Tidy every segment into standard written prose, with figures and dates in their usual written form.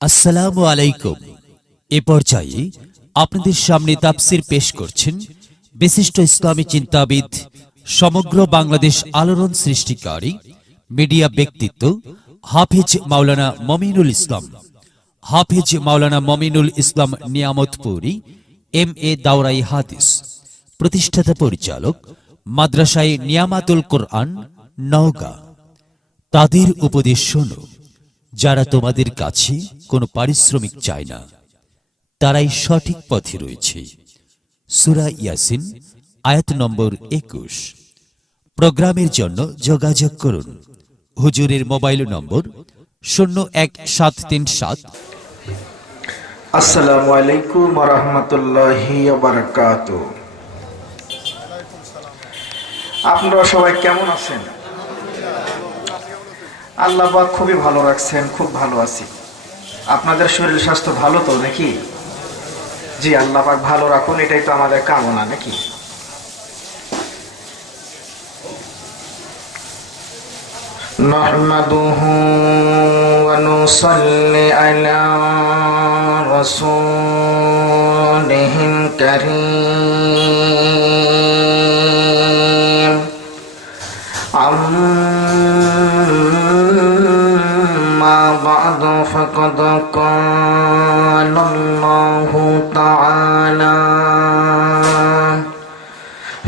আসসালামু আলাইকুম। এ পর্যায়ে আপনাদের সামনে তাফসির পেশ করছেন বিশিষ্ট ইসলামী চিন্তাবিদ, সমগ্র বাংলাদেশ আলোড়ন সৃষ্টিকারী মিডিয়া ব্যক্তিত্ব হাফিজ মাওলানা মমিনুল ইসলাম। হাফিজ মাওলানা মমিনুল ইসলাম নিয়ামতপুরী, MA দাওরাই হাদিস, প্রতিষ্ঠাতা পরিচালক, মাদ্রাসায়ে নিয়ামাতুল কোরআন, নওগাঁ। তাদের উপদেশ শোনো, যারা তোমাদের কাছে কোনো পারিশ্রমিক চায় না, তারাই সঠিক পথে রয়েছে। সূরা ইয়াসিন আয়াত নম্বর 21। প্রোগ্রামের জন্য যোগাযোগ করুন হুজুরের মোবাইল নম্বর 01737। আসসালামু আলাইকুম ওয়া রাহমাতুল্লাহি ওয়া বারাকাতুহু। আপনারা সবাই কেমন আছেন? আল্লাহ পাক খুবই ভালো রাখছেন, খুব ভালো আছি। আপনাদের শরীর স্বাস্থ্য ভালো তো নাকি? জি, আল্লাহ পাক ভালো রাখুন, এটাই তো আমাদের কামনা নাকি? নাহমাদুহু ওয়া নুসাল্লি আলা রাসূলিহিল কারীম। আম্মা বা'দু ফাকাদ ক্বালা আল্লাহু তাআলা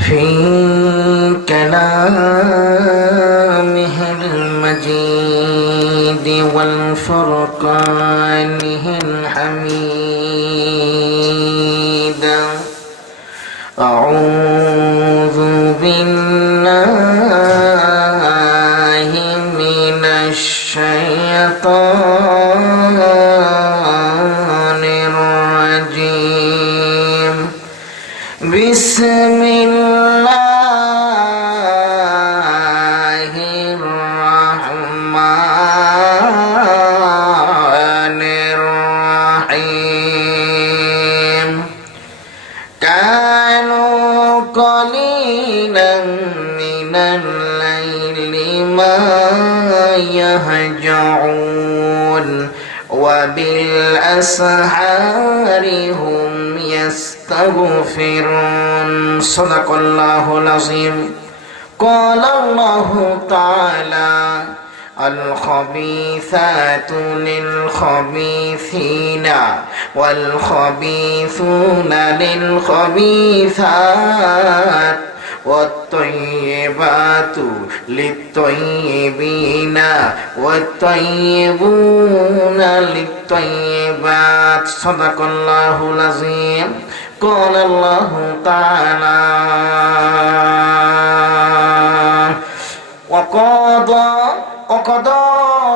ফি কালামিহিল মাজিদ ওয়াল ফুরকানিহিল হামিদ। আউযু বিল্লাহি মিনাশ শাইতানির রাজীম। বিসমিল্লাহির রাহমানির রাহিম। কানু কলিলাম মিনাল লাইলি মা ইয়াহজাউন ওয়া বিল আসহারি হুম ইয়াস্তাগফিরুন। সাদাকাল্লাহুল আযীম। قال الله تعالى الخبيثات للخبيثين والخبيثون للخبيثات والطيبات للطيبين والطيبون للطيبات. صدق الله العظيم. قال الله تعالى وقضى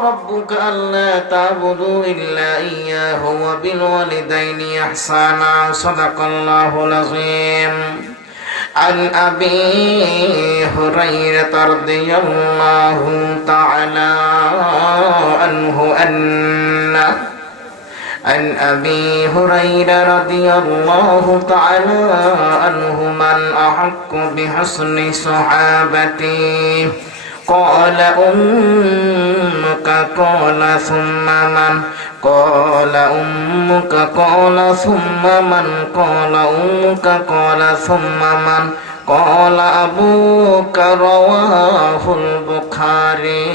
ربك ألا تعبدوا إلا إياه وبالوالدين إحسانا. صدق الله العظيم. عن أبي هريرة رضي الله تعالى عنه عن أبي هريرة رضي الله تعالى عنه من أحق بحسن صحابتي قال أمك قال ثم من قال أمك قال ثم من قال أمك قال ثم من قال أبوك. رواه البخاري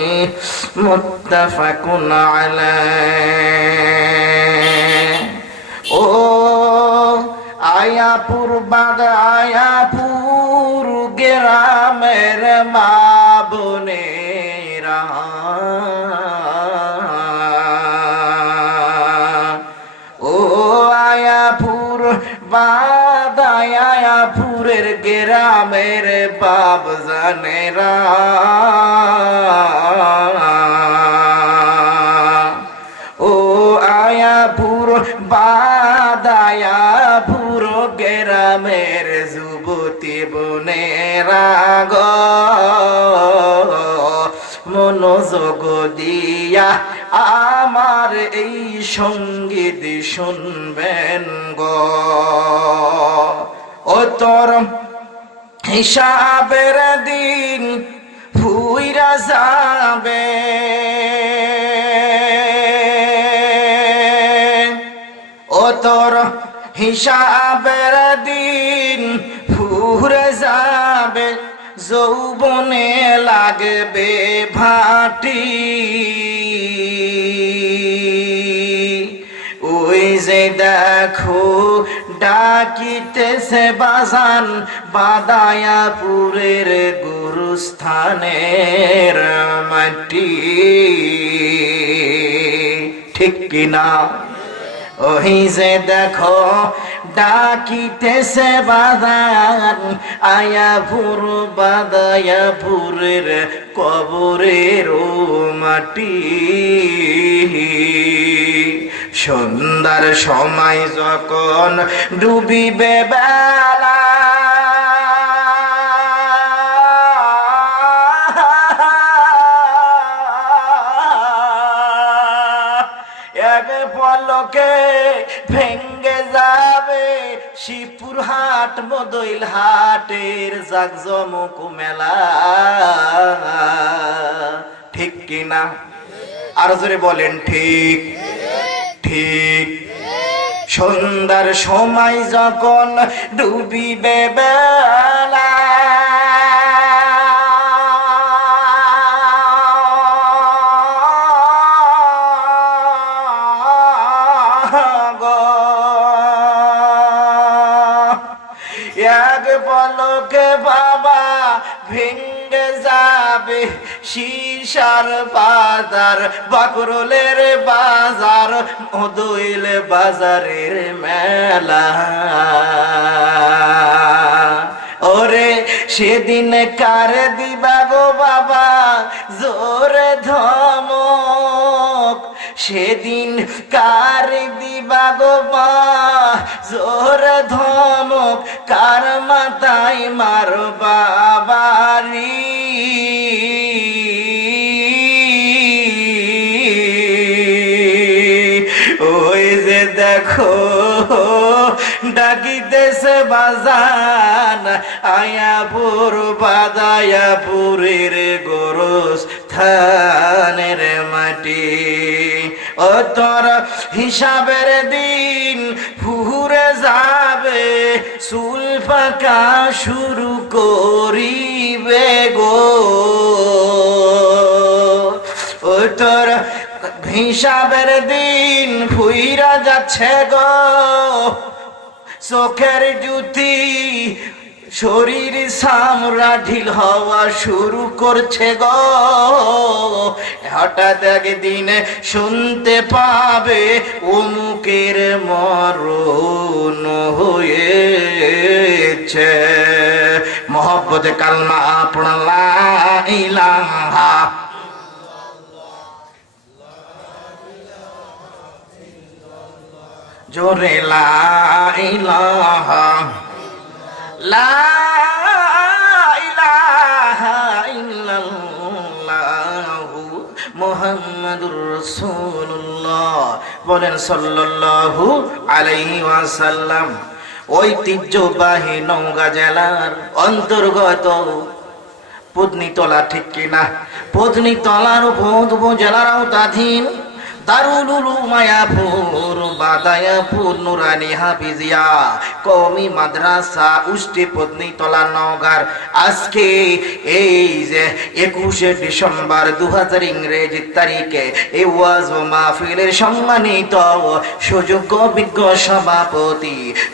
متفق عليه. ও আয়াপুর বাগ আয়াপুর গ্রামের মা বোনেরা, ও আয়াপুর বাদ আয়াপুরের গ্রামের বাপ জানেরা, ও আয়াপুর বাদ আয়াপুর গ্রামের যুবতী বোনেরা গো, মনোযোগ দিয়া আমার এই সঙ্গীত শুনবেন গো। ও তোর হিসাবের দিন ফুইরা যাবে, হিসাবের দিন ফুরে যাবে, যৌবনে লাগবে ভাটি। ওই যে দেখো ডাকিতেছে বাজান বাদায়াপুরের গুরুস্থানের মাটি, ঠিক কিনা? ওই যে দেখো ডাকিতেছে বাজান আয়াপুর বাদায়াপুরের কবরের মাটি। সন্ধ্যার সময় যখন ডুবিবে বেলা, এক পলকে ভেঙ্গে যাবে শিবপুর হাট বদইল হাটের জাকজমক মেলা, ঠিক কিনা? আর জোরে বলেন ঠিক ঠিক। সন্ধ্যার সময় যখন ডুবিবে বেলা, এক পলকে বাবা ভেঙ্গে যাবে শিশার বাজার, বাকরলের বাজার, মদইল বাজারের মেলা। ওরে সেদিন কার দিবা গো বাবা জোরে ধমক, সেদিন কার দিবা গো মা জোরে ধমক, কার মাথায় মার বাবারি। ওই যে দেখো ডাকিতেছে বাজান আয়াপুর বাদায়াপুরের গোরস্থানের মাটি। ও তোর হিসাবের দিন ফুরে যাবে, চুল পাকা শুরু করিবে গো। ও তোর হিসাবের দিন ফুইরা যাচ্ছে গো, চোখের জুতি শরীর সামরা ঢিল হওয়া শুরু করছে গো। হঠাৎ একদিন শুনতে পাবে অমুকের মরণ হয়েছে। মোহব্বতে কালমা পড়া লা ইলাহা জোরে লা ইলাহা লা ইলাহা ইল্লাল্লাহু মুহাম্মাদুর রাসূলুল্লাহ। বলেন সাল্লাল্লাহু আলাইহি ওয়াসাল্লাম। ঐতিহ্যবাহী নওগাঁ জেলার অন্তর্গত পত্নীতলা, ঠিক কিনা? পত্নীতলার উপজেলার আওতাধীন দারুল উলুম মায়াপুর বাদায়াপুর নুরানি হাফিজিয়া কওমি মাদ্রাসা উষ্টি পত্নীতলা নওগাঁর আজকে এই যে 21শে ডিসেম্বর 2000 ইংরেজি তারিখে এই ওয়াজ ও মাহফিলের সম্মানিত সুযোগ্য বিজ্ঞ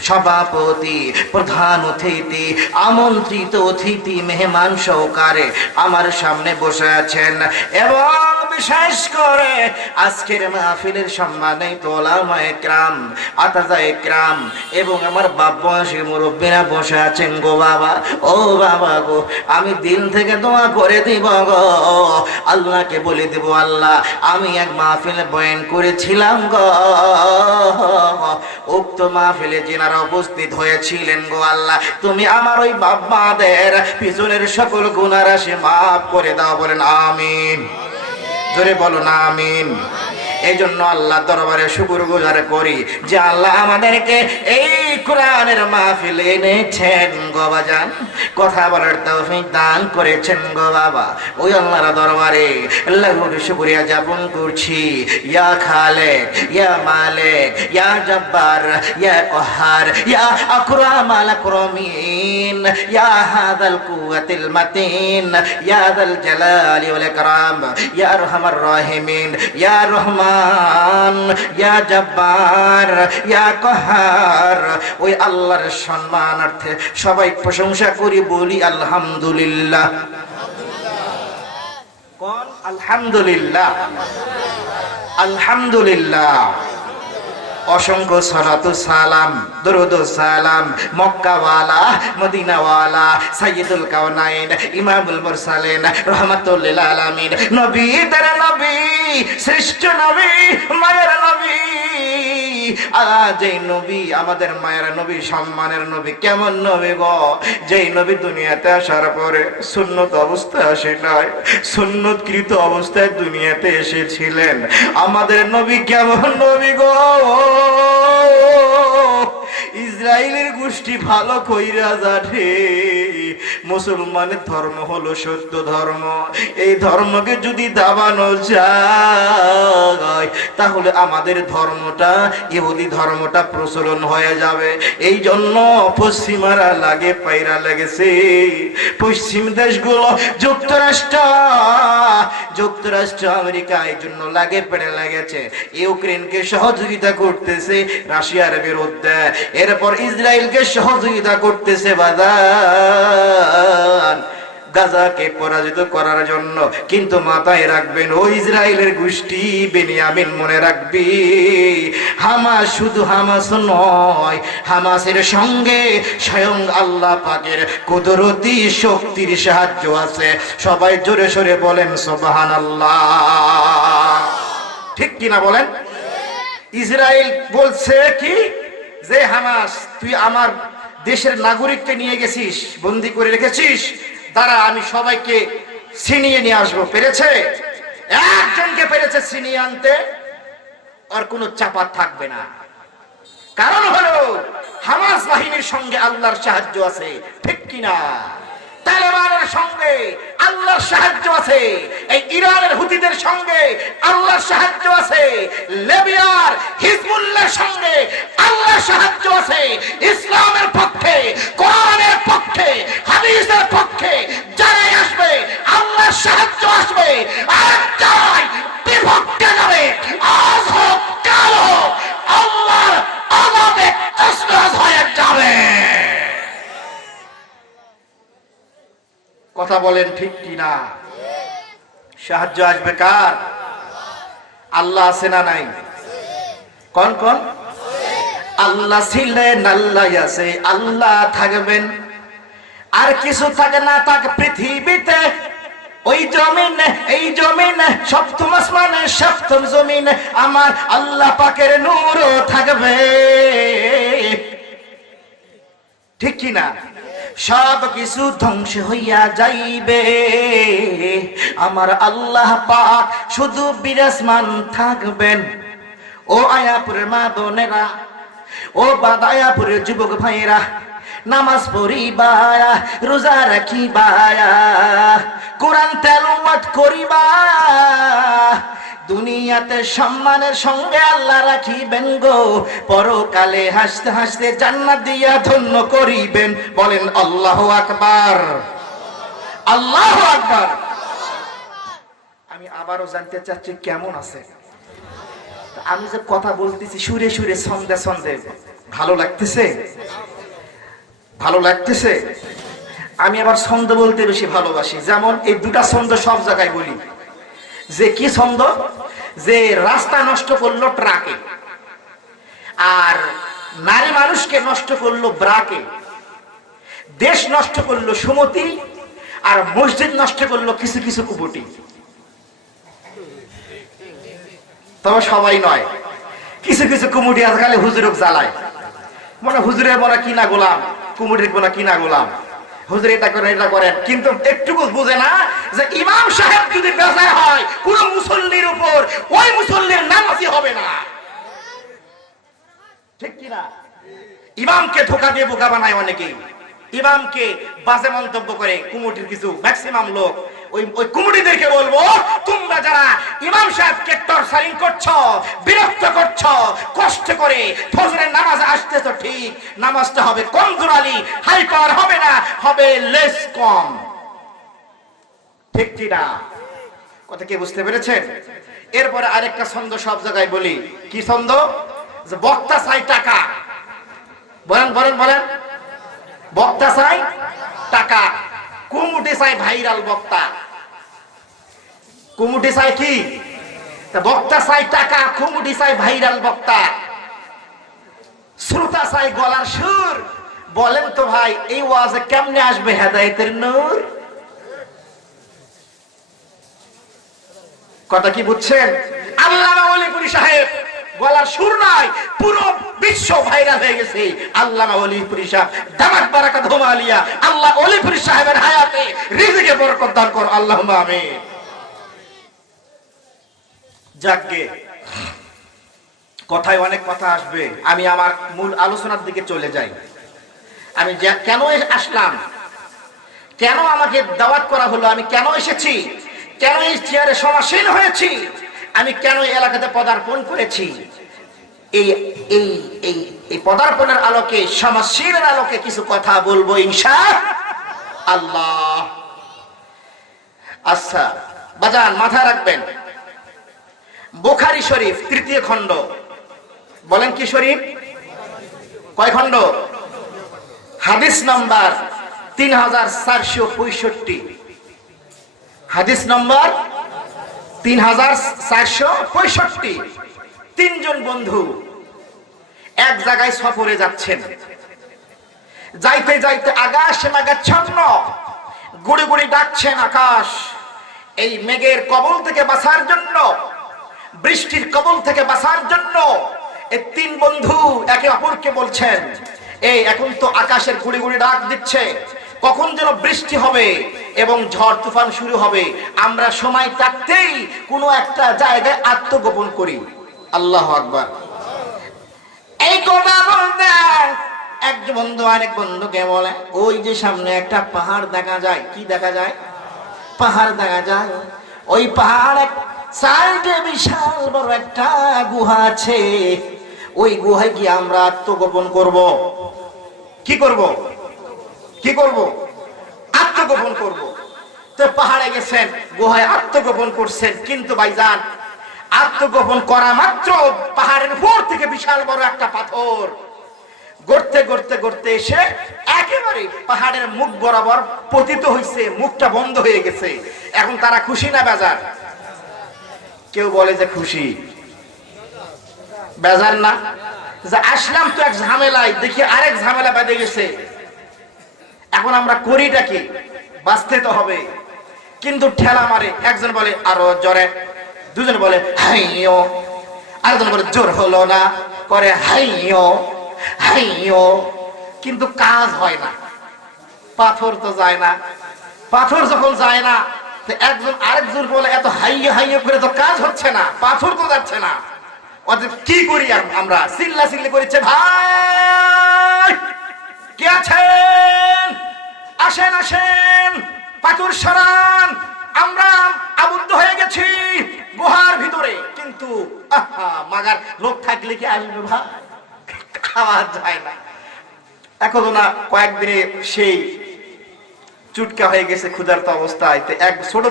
সভাপতি প্রধান অতিথি আমন্ত্রিত অতিথি মেহমান সহকারে আমার সামনে বসে আছেন এবং বিশেষ করে আজকের মাহফিলের সম্মানিত উলামায়ে কেরাম, আতাজায়ে কেরাম এবং আমার বাপ বয়সী মুরব্বীরা বসে আছেন গো বাবা। ও বাবা গো, আমি দিল থেকে দোয়া করে দিব গো, আল্লাহকে বলে দিব আল্লাহ আমি এক মাহফিলে বয়ান করেছিলাম গো, উক্ত মাহফিলে যিনারা উপস্থিত হয়েছিলেন গো আল্লাহ তুমি আমার ওই বাপ মাদের পিছনের সকল গুনাহ রাশি মাফ করে দাও। বলেন আমিন। জোরে বলো না আমিন। এই জন্য আল্লাহ দরবারে শুকরগুজার করি যে আল্লাহ আমাদেরকে এই কোরআনের মাহফিলে এনেছেন গো বাজান, কথা বলার তৌফিক দান করেছেন গো বাবা। ওই আল্লাহর দরবারে আল্লাহর শুকরিয়া জ্ঞাপন করছি। ইয়া খালেক, ইয়া মালিক, ইয়া জব্বার, ইয়া কহার, ইয়া আকরামাল আকরামিন, ইয়া হাযাল কুওয়াতিল মাতিন, ইয়া যাল জালালি ওয়াল ইকরাম, ইয়া আরহামার রাহিমিন, ইয়া রহমান, ইয়া জব্বার, ইয়া কহার। ওই আল্লাহর সম্মানার্থে সবাই প্রশংসা করি, বলি আলহামদুলিল্লাহ। কোন আলহামদুলিল্লাহ, আলহামদুলিল্লাহ। অসংখ্য সালাতু সালাম, দরুদ সালাম মক্কাওয়ালা, মদিনাওয়ালা, সাইয়্যিদুল কাওনাইন, ইমামুল মুরসালিন, রাহমাতুল লিল আলামিন, নবীদের নবী, শ্রেষ্ঠ নবী, মায়ের নবী। আজ এই নবী আমাদের মায়ের নবী, সম্মানের নবী। কেমন নবী গো? যেই নবী দুনিয়াতে আসার পরে সুন্নত অবস্থায় আসে নাই, সুন্নতকৃত অবস্থায় দুনিয়াতে এসেছিলেন। আমাদের নবী কেমন নবী গো? ইসরায়েলের গোষ্ঠী ভালো কইরা জানে মুসলমানের ধর্ম হলো সত্য ধর্ম। এই ধর্মকে যদি দাবানো যায় তাহলে আমাদের ধর্মটা, ইহুদি ধর্মটা প্রচলন হয়ে যাবে। এই জন্য পশ্চিমারা লাগে পায়রা লেগেছে, পশ্চিম দেশগুলো, যুক্তরাষ্ট্র আমেরিকা এই জন্য লাগে পেড়ে লেগেছে। ইউক্রেনকে সহযোগিতা করতেছে রাশিয়ার বিরুদ্ধে, এরপর ইসরায়েলকে সহযোগিতা করতেছে বাজার গাজাকে পরাজিত করার জন্য। কিন্তু মাথায় রাখবেন, ও ইসরায়েলের গোষ্ঠী বেনিয়ামিন মনে রাখবি, হামাস শুধু হামাস নয়, হামাসের সঙ্গে স্বয়ং আল্লাহ পাকের কুদরতি শক্তির সাহায্য আছে। সবাই জোরে সোরে বলেন সুবহানাল্লাহ। ঠিক কিনা বলেন? ইসরায়েল বলছে কি যে হামাস, তুই আমার দেশের নাগরিককে নিয়ে গেছিস, বন্দী করে রেখেছিস, তারা আমি সবাইকে ছিনিয়ে নিয়ে আসবো। পেরেছে? একজনকে পেরেছে ছিনিয়ে আনতে, আর কোনো চাপা থাকবে না। কারণ হলো হামাস বাহিনীর সঙ্গে আল্লাহর সাহায্য আছে। ঠিক কিনা? তালেবানের সঙ্গে আল্লাহর সাহায্য আছে, এই ইরানের হুতিদের সঙ্গে আল্লাহর সাহায্য আছে, লিবিয়ার হিজবুল্লাহর সঙ্গে আল্লাহর সাহায্য আছে। ইসলামের পক্ষে, কোরআনের পক্ষে, হাদিসের পক্ষে যারাই আসবে আল্লাহর সাহায্য আসবে। আর যারাই বিপক্ষে যাবে, আজ হোক কাল হোক, আল্লাহর আযাবে তসনদ হয়ে যাবে। কথা বলেন ঠিক কিনা? সাহায্য আসবে কার? আল্লাহ আছে না নাই? কোন কোন? আল্লাহ ছিলেন, আল্লাহ আছে, আল্লাহ থাকবেন। আর কিছু থাকে না থাকে পৃথিবীতে, ওই জমিন, এই জমিন, সপ্তম আসমানে, সপ্তম জমিন, আমার আল্লাহ পাকের নূরও থাকবে। ঠিক কিনা? সব কিছু ধ্বংস হইয়া যাইবে, আমার আল্লাহ পাক শুধু বিরাজমান থাকবেন। ও আয়াপুরের মা বোনেরা, ও বাদায়াপুরের যুবক ভাইরা, নামাজ পড়িবা, রোজা রাখিবা, কোরআন তেলাওয়াত করিবা, দুনিয়াতে সম্মানের সঙ্গে আল্লাহ রাখিবেন গো, পরকালে হাসতে হাসতে জান্নাত দিয়া ধন্য করিবেন। বলেন আল্লাহু আকবার, আল্লাহু আকবার। আমি আবারও জানতে চাচ্ছি কেমন আছে? আমি যে কথা বলতেছি সুরে সুরে, ছন্দে ছন্দে, ভালো লাগতেছে? ভালো লাগতেছে? আমি আবার ছন্দ বলতে বেশি ভালোবাসি। যেমন এই দুটা ছন্দ সব জায়গায় বলি। যে কি ছন্দ? যে রাস্তা নষ্ট করলো ট্রাকে, আর নারী মানুষকে নষ্ট করলো ব্রাকে, দেশ নষ্ট করলো সুমতি, আর মসজিদ নষ্ট করলো কিছু কিছু কুপুটি। তবে সবাই নয়, কিছু কিছু কুমুটি আজকাল হুজুরক জ্বালায়, মনে হুজুরের বলা কিনা গোলাম, কুমুটির বলা কিনা গোলাম। হুজুর এটা করেন এটা করেন, কিন্তু একটুকু বুঝে না যে ইমাম সাহেব যদি বেজায় হয় কোন মুসল্লির উপর, ওই মুসল্লির নামাজই হবে না। ঠিক কিনা? ইমামকে ধোকা দিয়ে বোকা বানায় অনেকেই, ইমামকে বাজে মন্তব্য করে কমিটির কিছু ম্যাক্সিমাম লোক। ওই কমিটিদেরকে বলবো, তোমরা যারা ইমাম সাহেবকে টর্চারিং করছো, বিরক্ত করছো, কষ্ট করে ফজরের নামাজে আসতেছো, ঠিক নামাজটা হবে কমজোরালি, হাই পাওয়ার হবে না, হবে লেস কম। ঠিক কিনা? কথা কি বুঝতে পেরেছেন? এরপরে আরেকটা ছন্দ সব জায়গায় বলি, কি ছন্দ? যে বক্তা চাই টাকা। বলেন বলেন বলেন, বক্তা চাই টাকা, কুমুটি চাই ভাইরাল বক্তা। কুমুটি চাই কি? বক্তা চাই টাকা, কুমুটি চাই ভাইরাল বক্তা, শ্রোতা চাই গলার সুর। বলেন তো ভাই, এই ওয়াজে কেমনে আসবে হেদায়েতের নূর? কথা কি বুঝছেন? আল্লামা ওলিপুরি সাহেব গলার সুর নাই, পুরো বিশ্ব ভাইরাল হয়ে গেছে। আল্লামা ওলিপুরি সাহেব দামাত বারাকাতুহু আলিয়া, আল্লাহ ওলিপুরি সাহেবের হায়াতে রিজিকে বরকত দান করো, আল্লাহুম্মা আমিন। যাকগে, কথায় অনেক কথা আসবে, আমি আমার মূল আলোচনার দিকে চলে যাই। আমি কেন আসলাম, কেন আমাকে দাওয়াত করা হলো, আমি কেন এসেছি, কেন এই চেয়ারে সমাসীন হয়েছি, আমি কেন এই এলাকাতে পদার্পণ করেছি, এই এই এই এই পদার্পণের আলোকে, সমাসীনের আলোকে কিছু কথা বলবো ইনশাআল্লাহ। আচ্ছা বাজান, মাথায় রাখবেন, বুখারী শরীফ 3য় খণ্ড। বলেন কি শরীফ? কয় খণ্ড? হাদিস নাম্বার 3465। হাদিস নাম্বার 3465। তিনজন বন্ধু এক জায়গায় সফরে যাচ্ছেন। যাইতে যাইতে আকাশে মেঘাচ্ছন্ন, গুড়ি গুড়ি ডাকছেন আকাশ। এই মেঘের কবল থেকে বাঁচার জন্য, বৃষ্টির কবল থেকে বাঁচার জন্য এই তিন বন্ধু একে অপরকে বলছেন, এই এখন তো আকাশের গুড়ি গুড়ি ডাক দিচ্ছে, কখন যেন বৃষ্টি হবে এবং ঝড় তুফান শুরু হবে, আমরা সময় থাকতেই কোনো একটা জায়গায় আত্মগোপন করি। আল্লাহু আকবার। এই কথা বলতে এক বন্ধু আরেক বন্ধুকে বলে, ওই যে সামনে একটা পাহাড় দেখা যায়। কি দেখা যায়? পাহাড় দেখা যায়। ওই পাহাড় সাইডে বিশাল বড় একটা গুহা আছে, ওই গুহায় কি আমরা আত্মগোপন করব? কি করব? কি করব? আত্মগোপন করব। তো পাহাড়ে গেছেন, গুহায় আত্মগোপন করছেন, কিন্তু ভাইজান আত্মগোপন করা মাত্র পাহাড়ের উপর থেকে বিশাল বড় একটা পাথর গড়তে গড়তে গড়তে এসে একেবারে পাহাড়ের মুখ বরাবর পতিত হয়েছে, মুখটা বন্ধ হয়ে গেছে। এখন তারা খুশি না বেজার? কেউ বলে যে খুশি, বেজার না? যে আসলাম তো এক ঝামেলায়, দেখি আরেক ঝামেলা বেঁধে গেছে, এখন আমরা করিটা কি? বাঁচতে তো হবে, কিন্তু ঠেলা মারে। একজন বলে আরো জোরে, দুজন বলে হাইও, আরেকজন বলে জোর হলো না, করে হাইও হাইও, কিন্তু কাজ হয় না। পাথর তো যায় না। পাথর যখন যায় না, একজন আরেকজন বলে এত হাইয়ে হাইয়ে করে তো কাজ হচ্ছে না, পাথর তো যাচ্ছে না, কি করি? আমরা চিল্লা চিল্লি করেছে, ভাই কে আছেন, আসেন আসেন, পাথর সরান, আমরা আবদ্ধ হয়ে গেছি গুহার ভিতরে। কিন্তু মাগার লোক থাকলে কি আসবে ভাই? খাওয়া যায় না। এখন না কয়েকদিনে সেই চুটকা হয়ে গেছে ক্ষুধার্ত অবস্থায়। এক ছোট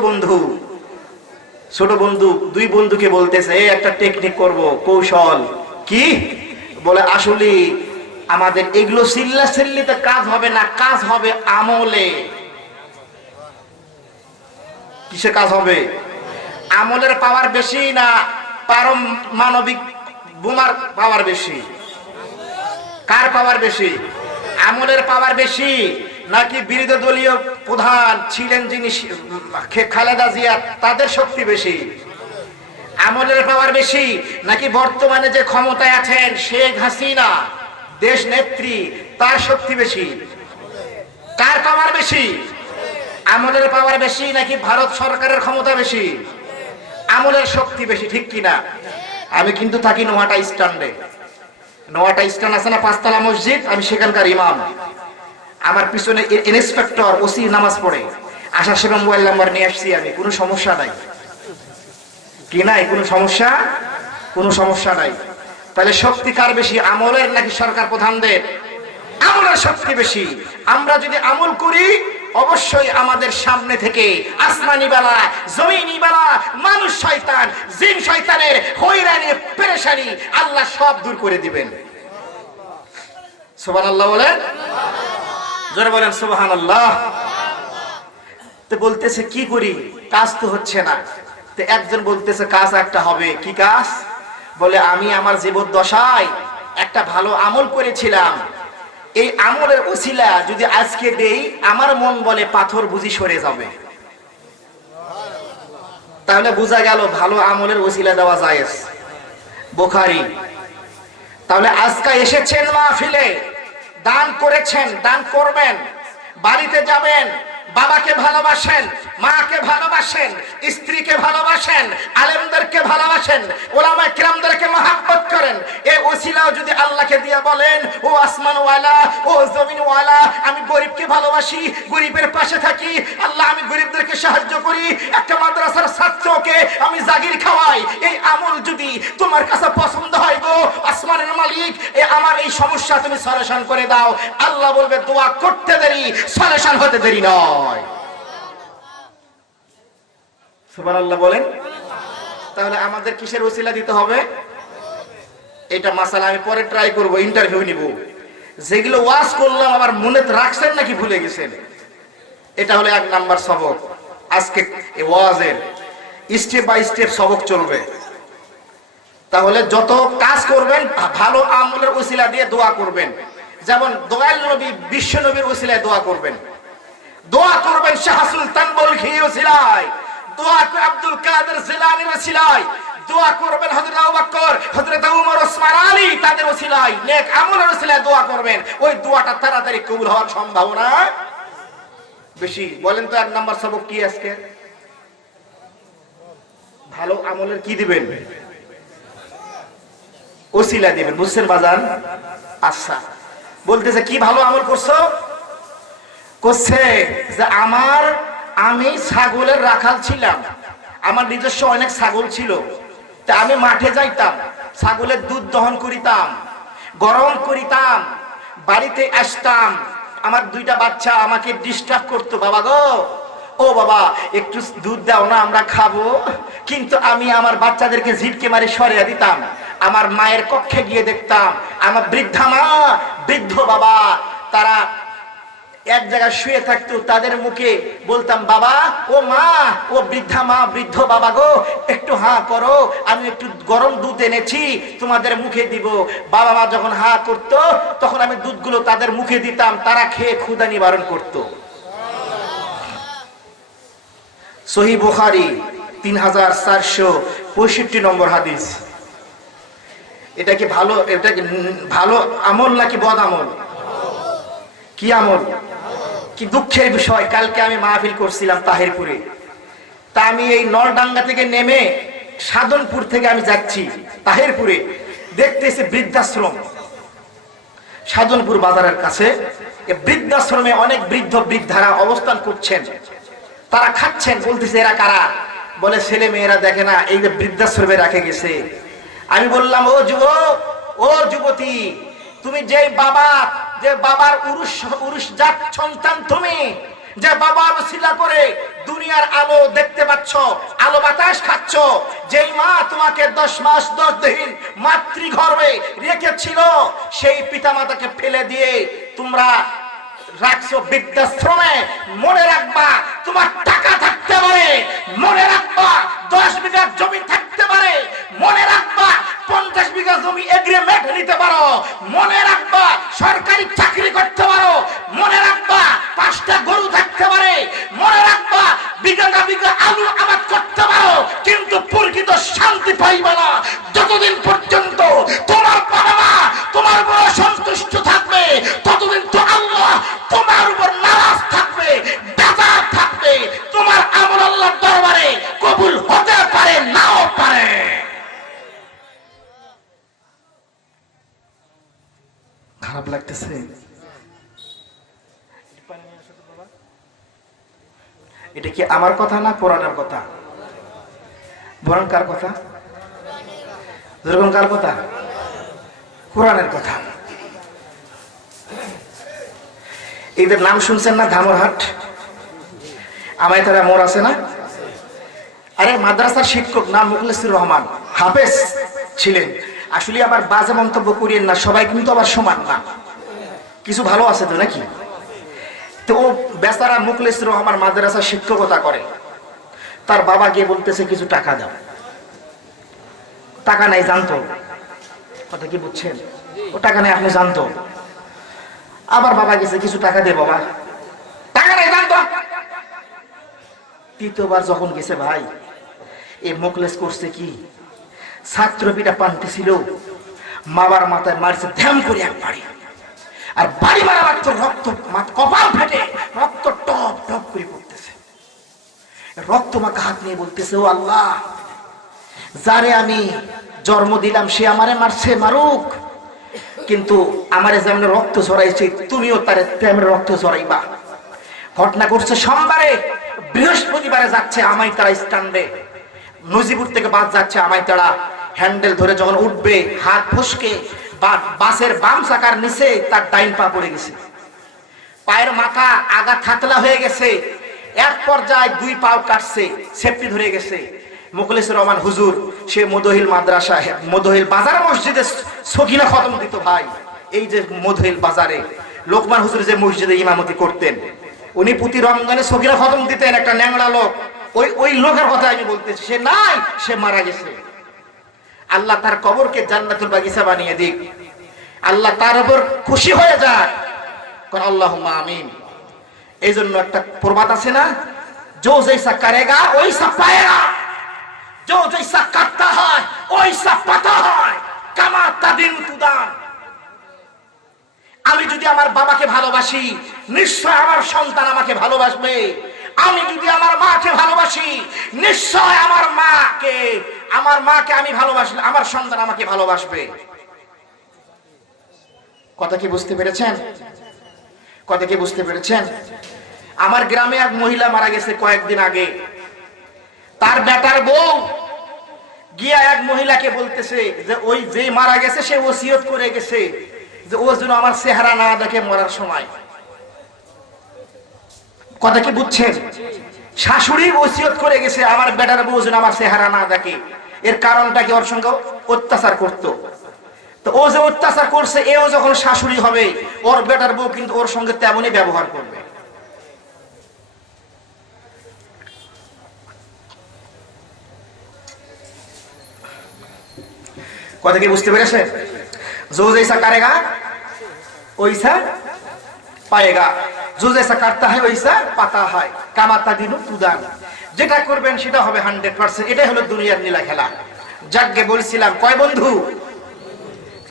বন্ধু দুই বন্ধুকে বলতেছে, এই একটা টেকনিক করব, কৌশল। কি? বলে আসলে আমাদের এগুলো চিল্লা চিল্লিতে কাজ হবে না, কাজ হবে আমলে। কিসে কাজ হবে? আমলের পাওয়ার বেশি না পারমাণবিক বোমার পাওয়ার বেশি? কার পাওয়ার বেশি? আমলের পাওয়ার বেশি নাকি বিরোধী দলীয় প্রধান ছিলেন যিনি খালেদা জিয়া, তাদের শক্তি বেশি? আমলের পাওয়ার বেশি নাকি বর্তমানে যে ক্ষমতায় আছেন শেখ হাসিনা দেশ নেত্রী, তার শক্তি বেশি? কার পাওয়ার বেশি? আমলের পাওয়ার বেশি নাকি ভারত সরকারের ক্ষমতা বেশি? আমলের শক্তি বেশি, ঠিক কিনা? আমি কিন্তু থাকি নোয়াটা স্ট্যান্ডে। নোয়াটা স্ট্যান্ড আছে না, পাঁচতলা মসজিদ, আমি সেখানকার ইমাম। আমার পিছনে ইন্সপেক্টর ওসি নামাজ পড়ে, আসার সময় মোবাইল নাম্বার নিয়ে আসছি আমি, কোনো সমস্যা নাই কি নাই? কোনো সমস্যা? কোনো সমস্যা নাই। তাহলে শক্তি কার বেশি, আমলের নাকি সরকার প্রধানদের? আমলের শক্তি বেশি। আমরা যদি আমল করি অবশ্যই আমাদের সামনে থেকে আসমানি বালা, জমিনি বালা, মানুষ শয়তান, জিন শয়তানের হয়রানি পেরেশানি আল্লাহ সব দূর করে দিবেন। সুবহানাল্লাহ বলেন, জোরে বলেন সুবহানাল্লাহ। তো বলতেছে কি করি, কাজ তো হচ্ছে না। তো একজন বলতেছে কাজ একটা হবে। কি কাজ? বলে আমি আমার জীবদ্দশায় একটা ভালো আমল করেছিলাম, এই আমলের উসিলা যদি আজকে দেই, আমার মন বলে পাথর বুঝি সরে যাবে। তাহলে বোঝা গেল ভালো আমলের উসিলা দেওয়া জায়েজ, বুখারী। তাহলে আজকে এসেছেন মাহফিলে, দান করেছেন, দান করবেন, বাড়িতে যাবেন, বাবাকে ভালোবাসেন, মাকে ভালোবাসেন, স্ত্রীকে ভালোবাসেন, আলেমদেরকে ভালোবাসেন, ওলামায়ে কিরামদেরকে মহব্বত করেন। এই ওসিলাও যদি আল্লাহকে দিয়ে বলেন, ও আসমানওয়ালা, ও জমিনওয়ালা, আমি গরিবকে ভালোবাসি, গরিবের পাশে থাকি, আল্লাহ আমি গরিবদেরকে সাহায্য করি, একটা মাদ্রাসার ছাত্রকে আমি জাগির খাওয়াই, এই আমল যদি তোমার কাছে পছন্দ হয় গো আসমানের মালিক, আমার এই সমস্যা তুমি সলিউশন করে দাও, আল্লাহ বলবে দোয়া করতে দেরি, সলিউশন হতে দেরি নয়। সুবহানাল্লাহ বলেন। তাহলে আমাদের কিসের ওসিলা দিতে হবে? এটা মাসালা আমি পরে ট্রাই করব, ইন্টারভিউ নিব। যেগুলো ওয়াজ করলাম আবার মনে রাখছেন নাকি ভুলে গেছেন? এটা হলো 1 নাম্বার সবক। আজকে এই ওয়াজের স্টেপ বাই স্টেপ সবক চলবে। তাহলে যত কাজ করবেন ভালো আমলের ওসিলা দিয়ে দোয়া করবেন। যেমন দয়াল নবী বিশ্ব নবীর ওসিলায় দোয়া করবেন, দোয়া করবেন শাহ সুলতান বলখির ওসিলায়, দোয়া করে আব্দুল কাদের জিলানীর ওসিলায়, দোয়া করবেন হযরত আবু বকর, হযরত ওমর, ওসমান আলী, তাদের ওসিলায়, নেক আমলের ওসিলায় দোয়া করবেন। ওই দোয়াটা তাড়াতাড়ি কবুল হওয়ার সম্ভাবনা বেশি। বলেন তো 1 নাম্বার সবক কি আজকে? ভালো আমলের কি দিবেন? ওসিলা দিবেন। বুঝছেন বাজান? আচ্ছা, বলতেছে কি ভালো আমল করছো? করছে যে আমি ছাগলের রাখাল ছিলাম, আমার নিজস্ব অনেক ছাগল ছিল, তা আমি মাঠে যাইতাম, ছাগলের দুধ দহন করিতাম, গরম করিতাম, বাড়িতে আসতাম, আমার 2টা বাচ্চা আমাকে ডিস্টার্ব করতো, বাবা গো, ও বাবা একটু দুধ দাও না, আমরা খাবো। কিন্তু আমি আমার বাচ্চাদেরকে ঝিটকে মারি সরিয়ে দিতাম। আমার মায়ের কক্ষে গিয়ে দেখতাম আমার বৃদ্ধা মা, বৃদ্ধ বাবা, তারা এক জায়গায় শুয়ে থাকতো, তাদের মুখে বলতাম বাবা, ও মা, ও বৃদ্ধা মা, বৃদ্ধ বাবা গো, একটু হা করো, আমি একটু গরম দুধ এনেছি তোমাদের মুখে দিব। বাবা মা যখন হা করতো তখন আমি দুধগুলো তাদের মুখে দিতাম, তারা খেয়ে ক্ষুধা নিবারণ করতো। সহিহ বুখারী 3465 নম্বর হাদিস। এটা কি ভালো, এটা কি ভালো আমল নাকি বদ আমল? কি আমল? কি দুঃখের বিষয়, কালকে আমি মাহফিল করছিলাম তাহিরপুরে। তা আমি এই নলডাঙ্গা থেকে নেমে সাধনপুর থেকে আমি যাচ্ছি তাহিরপুরে, দেখতেছি বৃদ্ধাশ্রম, সাধনপুর বাজারের কাছে। এই বৃদ্ধাশ্রমে অনেক বৃদ্ধ বৃদ্ধারা অবস্থান করছেন, তারা খাচ্ছেন। বলতেছে এরা কারা? বলে ছেলে মেয়েরা দেখে না, এই যে বৃদ্ধাশ্রমে রাখে গেছে। আমি বললাম ও যুবক, ও যুবতী, তুমি যে বাবার উরুষজাত সন্তান, তুমি যে বাবার ওসিলা করে দুনিয়ার আলো দেখতে পাচ্ছ, আলো বাতাস খাচ্ছ, যেই মা তোমাকে 10 মাস 10 দিন মাতৃগর্ভে রেখেছিল, সেই পিতামাতাকে ফেলে দিয়ে তোমরা রাখছো বৃদ্ধাশ্রমে। মনে রাখবা তোমার টাকা থাকতে পারে, মনে রাখবা 10 বিঘা জমি থাকতে পারে, মনে রাখবা 50 বিঘা জমি এগ্রিমেন্ট নিতে পারো, মনে রাখবা সরকারি চাকরি করতে পারো, মনে রাখবা 5টা গরু থাকতে পারে, মনে রাখবা বিঘা বিঘা আলু আবাদ করতে পারো, কিন্তু প্রকৃত শান্তি পাইবা না যতদিন পর্যন্ত তোমার বাবা মা তোমার উপর সন্তুষ্ট থাকবে, ততদিন তো আল্লাহ তোমার উপর নারাজ খারাপ লাগতেছে? এটা কি আমার কথা না কোরআনের কথা? বরং কার কথা? যেরকম কার কথা? কোরআনের কথা। এদের নাম শুনছেন না? ধামরহাট আমায় তারা মোড় আছে না? আরে মাদ্রাসার শিক্ষক নাম মুখলেসুর রহমান, হাফেজ ছিলেন। আসলে আবার বাজে মন্তব্য করিয়েন না, সবাই কিন্তু আবার সমান না, কিছু ভালো আছে তো নাকি? তো ও বেচারা মুখলেসুর রহমান মাদ্রাসার শিক্ষকতা করে। তার বাবা গিয়ে বলতেছে কিছু টাকা দাও। টাকা নাই জানতো, কথা কি বুঝছেন? ও টাকা নাই আপনি জানতো। আবার বাবা গেছে কিছু টাকা দে বাবা, টাকা নাই জানতো। তৃতীয়বার যখন গেছে ভাই, এ মুখলেস করছে কি, ছাত্র পিটা পানতেছিল, মাবার মাথায় মারছে ধ্যাম করে এক বাড়ি। আর বাড়ি মারা মাত্র রক্ত কপাল ফেটে রক্ত টপ টপ করে পড়তেছে। রক্ত মাখা হাত নিয়ে বলতেছে, ও আল্লাহ, যারে আমি জন্ম দিলাম সে আমারে মারছে, মারুক, কিন্তু আমারে যেমন রক্ত ঝরাইছে তুমিও তারে তেমন রক্ত ঝরাইবা। ঘটনা করছে সোমবারে, বৃহস্পতিবারে যাচ্ছে আমায় তারা স্ট্যান্ডে, নজিপুর থেকে বাস যাচ্ছে আমায় তারা, হ্যান্ডেল ধরে যখন উঠবে হাত ফসকে বাসের বাম চাকার নিচে তার ডাইন পা পড়ে গেছে, পায়ের মাথা আগা থাতলা হয়ে গেছে, এক পর্যায়ে দুই পাও কাটছে, সেফটি ধরে গেছে। মুখলেসুর রহমান হুজুর সে মদহিল মাদ্রাসা, মদহিল বাজার মসজিদে সকিনা খতম দিত ভাই। এই যে মদহিল বাজারে লোকমান হুজুর যে মসজিদে ইমামতি করতেন, উনি প্রতি রমজানে সকিনা খতম দিতেন। একটা ন্যাংরা লোক, ওই লোকের কথা আমি বলতেছি, সে নাই, সে মারা গেছে। আল্লাহ তার কবরকে জান্নাতুল বাগিচা বানিয়ে দিক, আল্লাহ তার উপর খুশি হয়ে যায়, কারণ আল্লাহুম্মা আমিন। এই জন্য একটা প্রবাদ আছে না, जो जैसा करेगा वैसा पाएगा, जो जैसा करता है वैसा पाता है, কামা তাদিন তুদান। আমি যদি আমার বাবাকে ভালোবাসি, নিশ্চয় আমার সন্তান আমাকে ভালোবাসবে। আমি যদি আমার মাকে ভালোবাসি, নিশ্চয় আমার মাকে আমি ভালোবাসলে আমার সন্তান আমাকে ভালোবাসবে। কথা কি বুঝতে পেরেছেন? কথা কি বুঝতে পেরেছেন? আমার গ্রামে এক মহিলা মারা গেছে কয়েকদিন আগে। তার বেটার বউ গিয়া এক মহিলাকে বলতেছে যে ওই যে মারা গেছে সে ওসিয়ত করে গেছে যে ও যেন আমার চেহারা না দেখে মরার সময়। কথা কি বুঝছেন? শাশুড়ি ওসিয়ত করে গেছে আমার বেটার বউ যেন আমার চেহারা না দেখে। এর কারণটা কি, ওর সঙ্গে অত্যাচার করতো। তো ও যে অত্যাচার করছে, এও যখন শাশুড়ি হবে, ওর বেটার বউ কিন্তু ওর সঙ্গে তেমনই ব্যবহার করবে। কথা কি বুঝতে পেরেছে? जो जैसा करेगा वैसा पाएगा, जो जैसा करता है वैसा पाता है, কামাতা দিনু তুদান। যেটা করবেন সেটা হবে 100%। এটাই হলো দুনিয়ার নীলা খেলা। যাকে বলছিলাম কয় বন্ধু?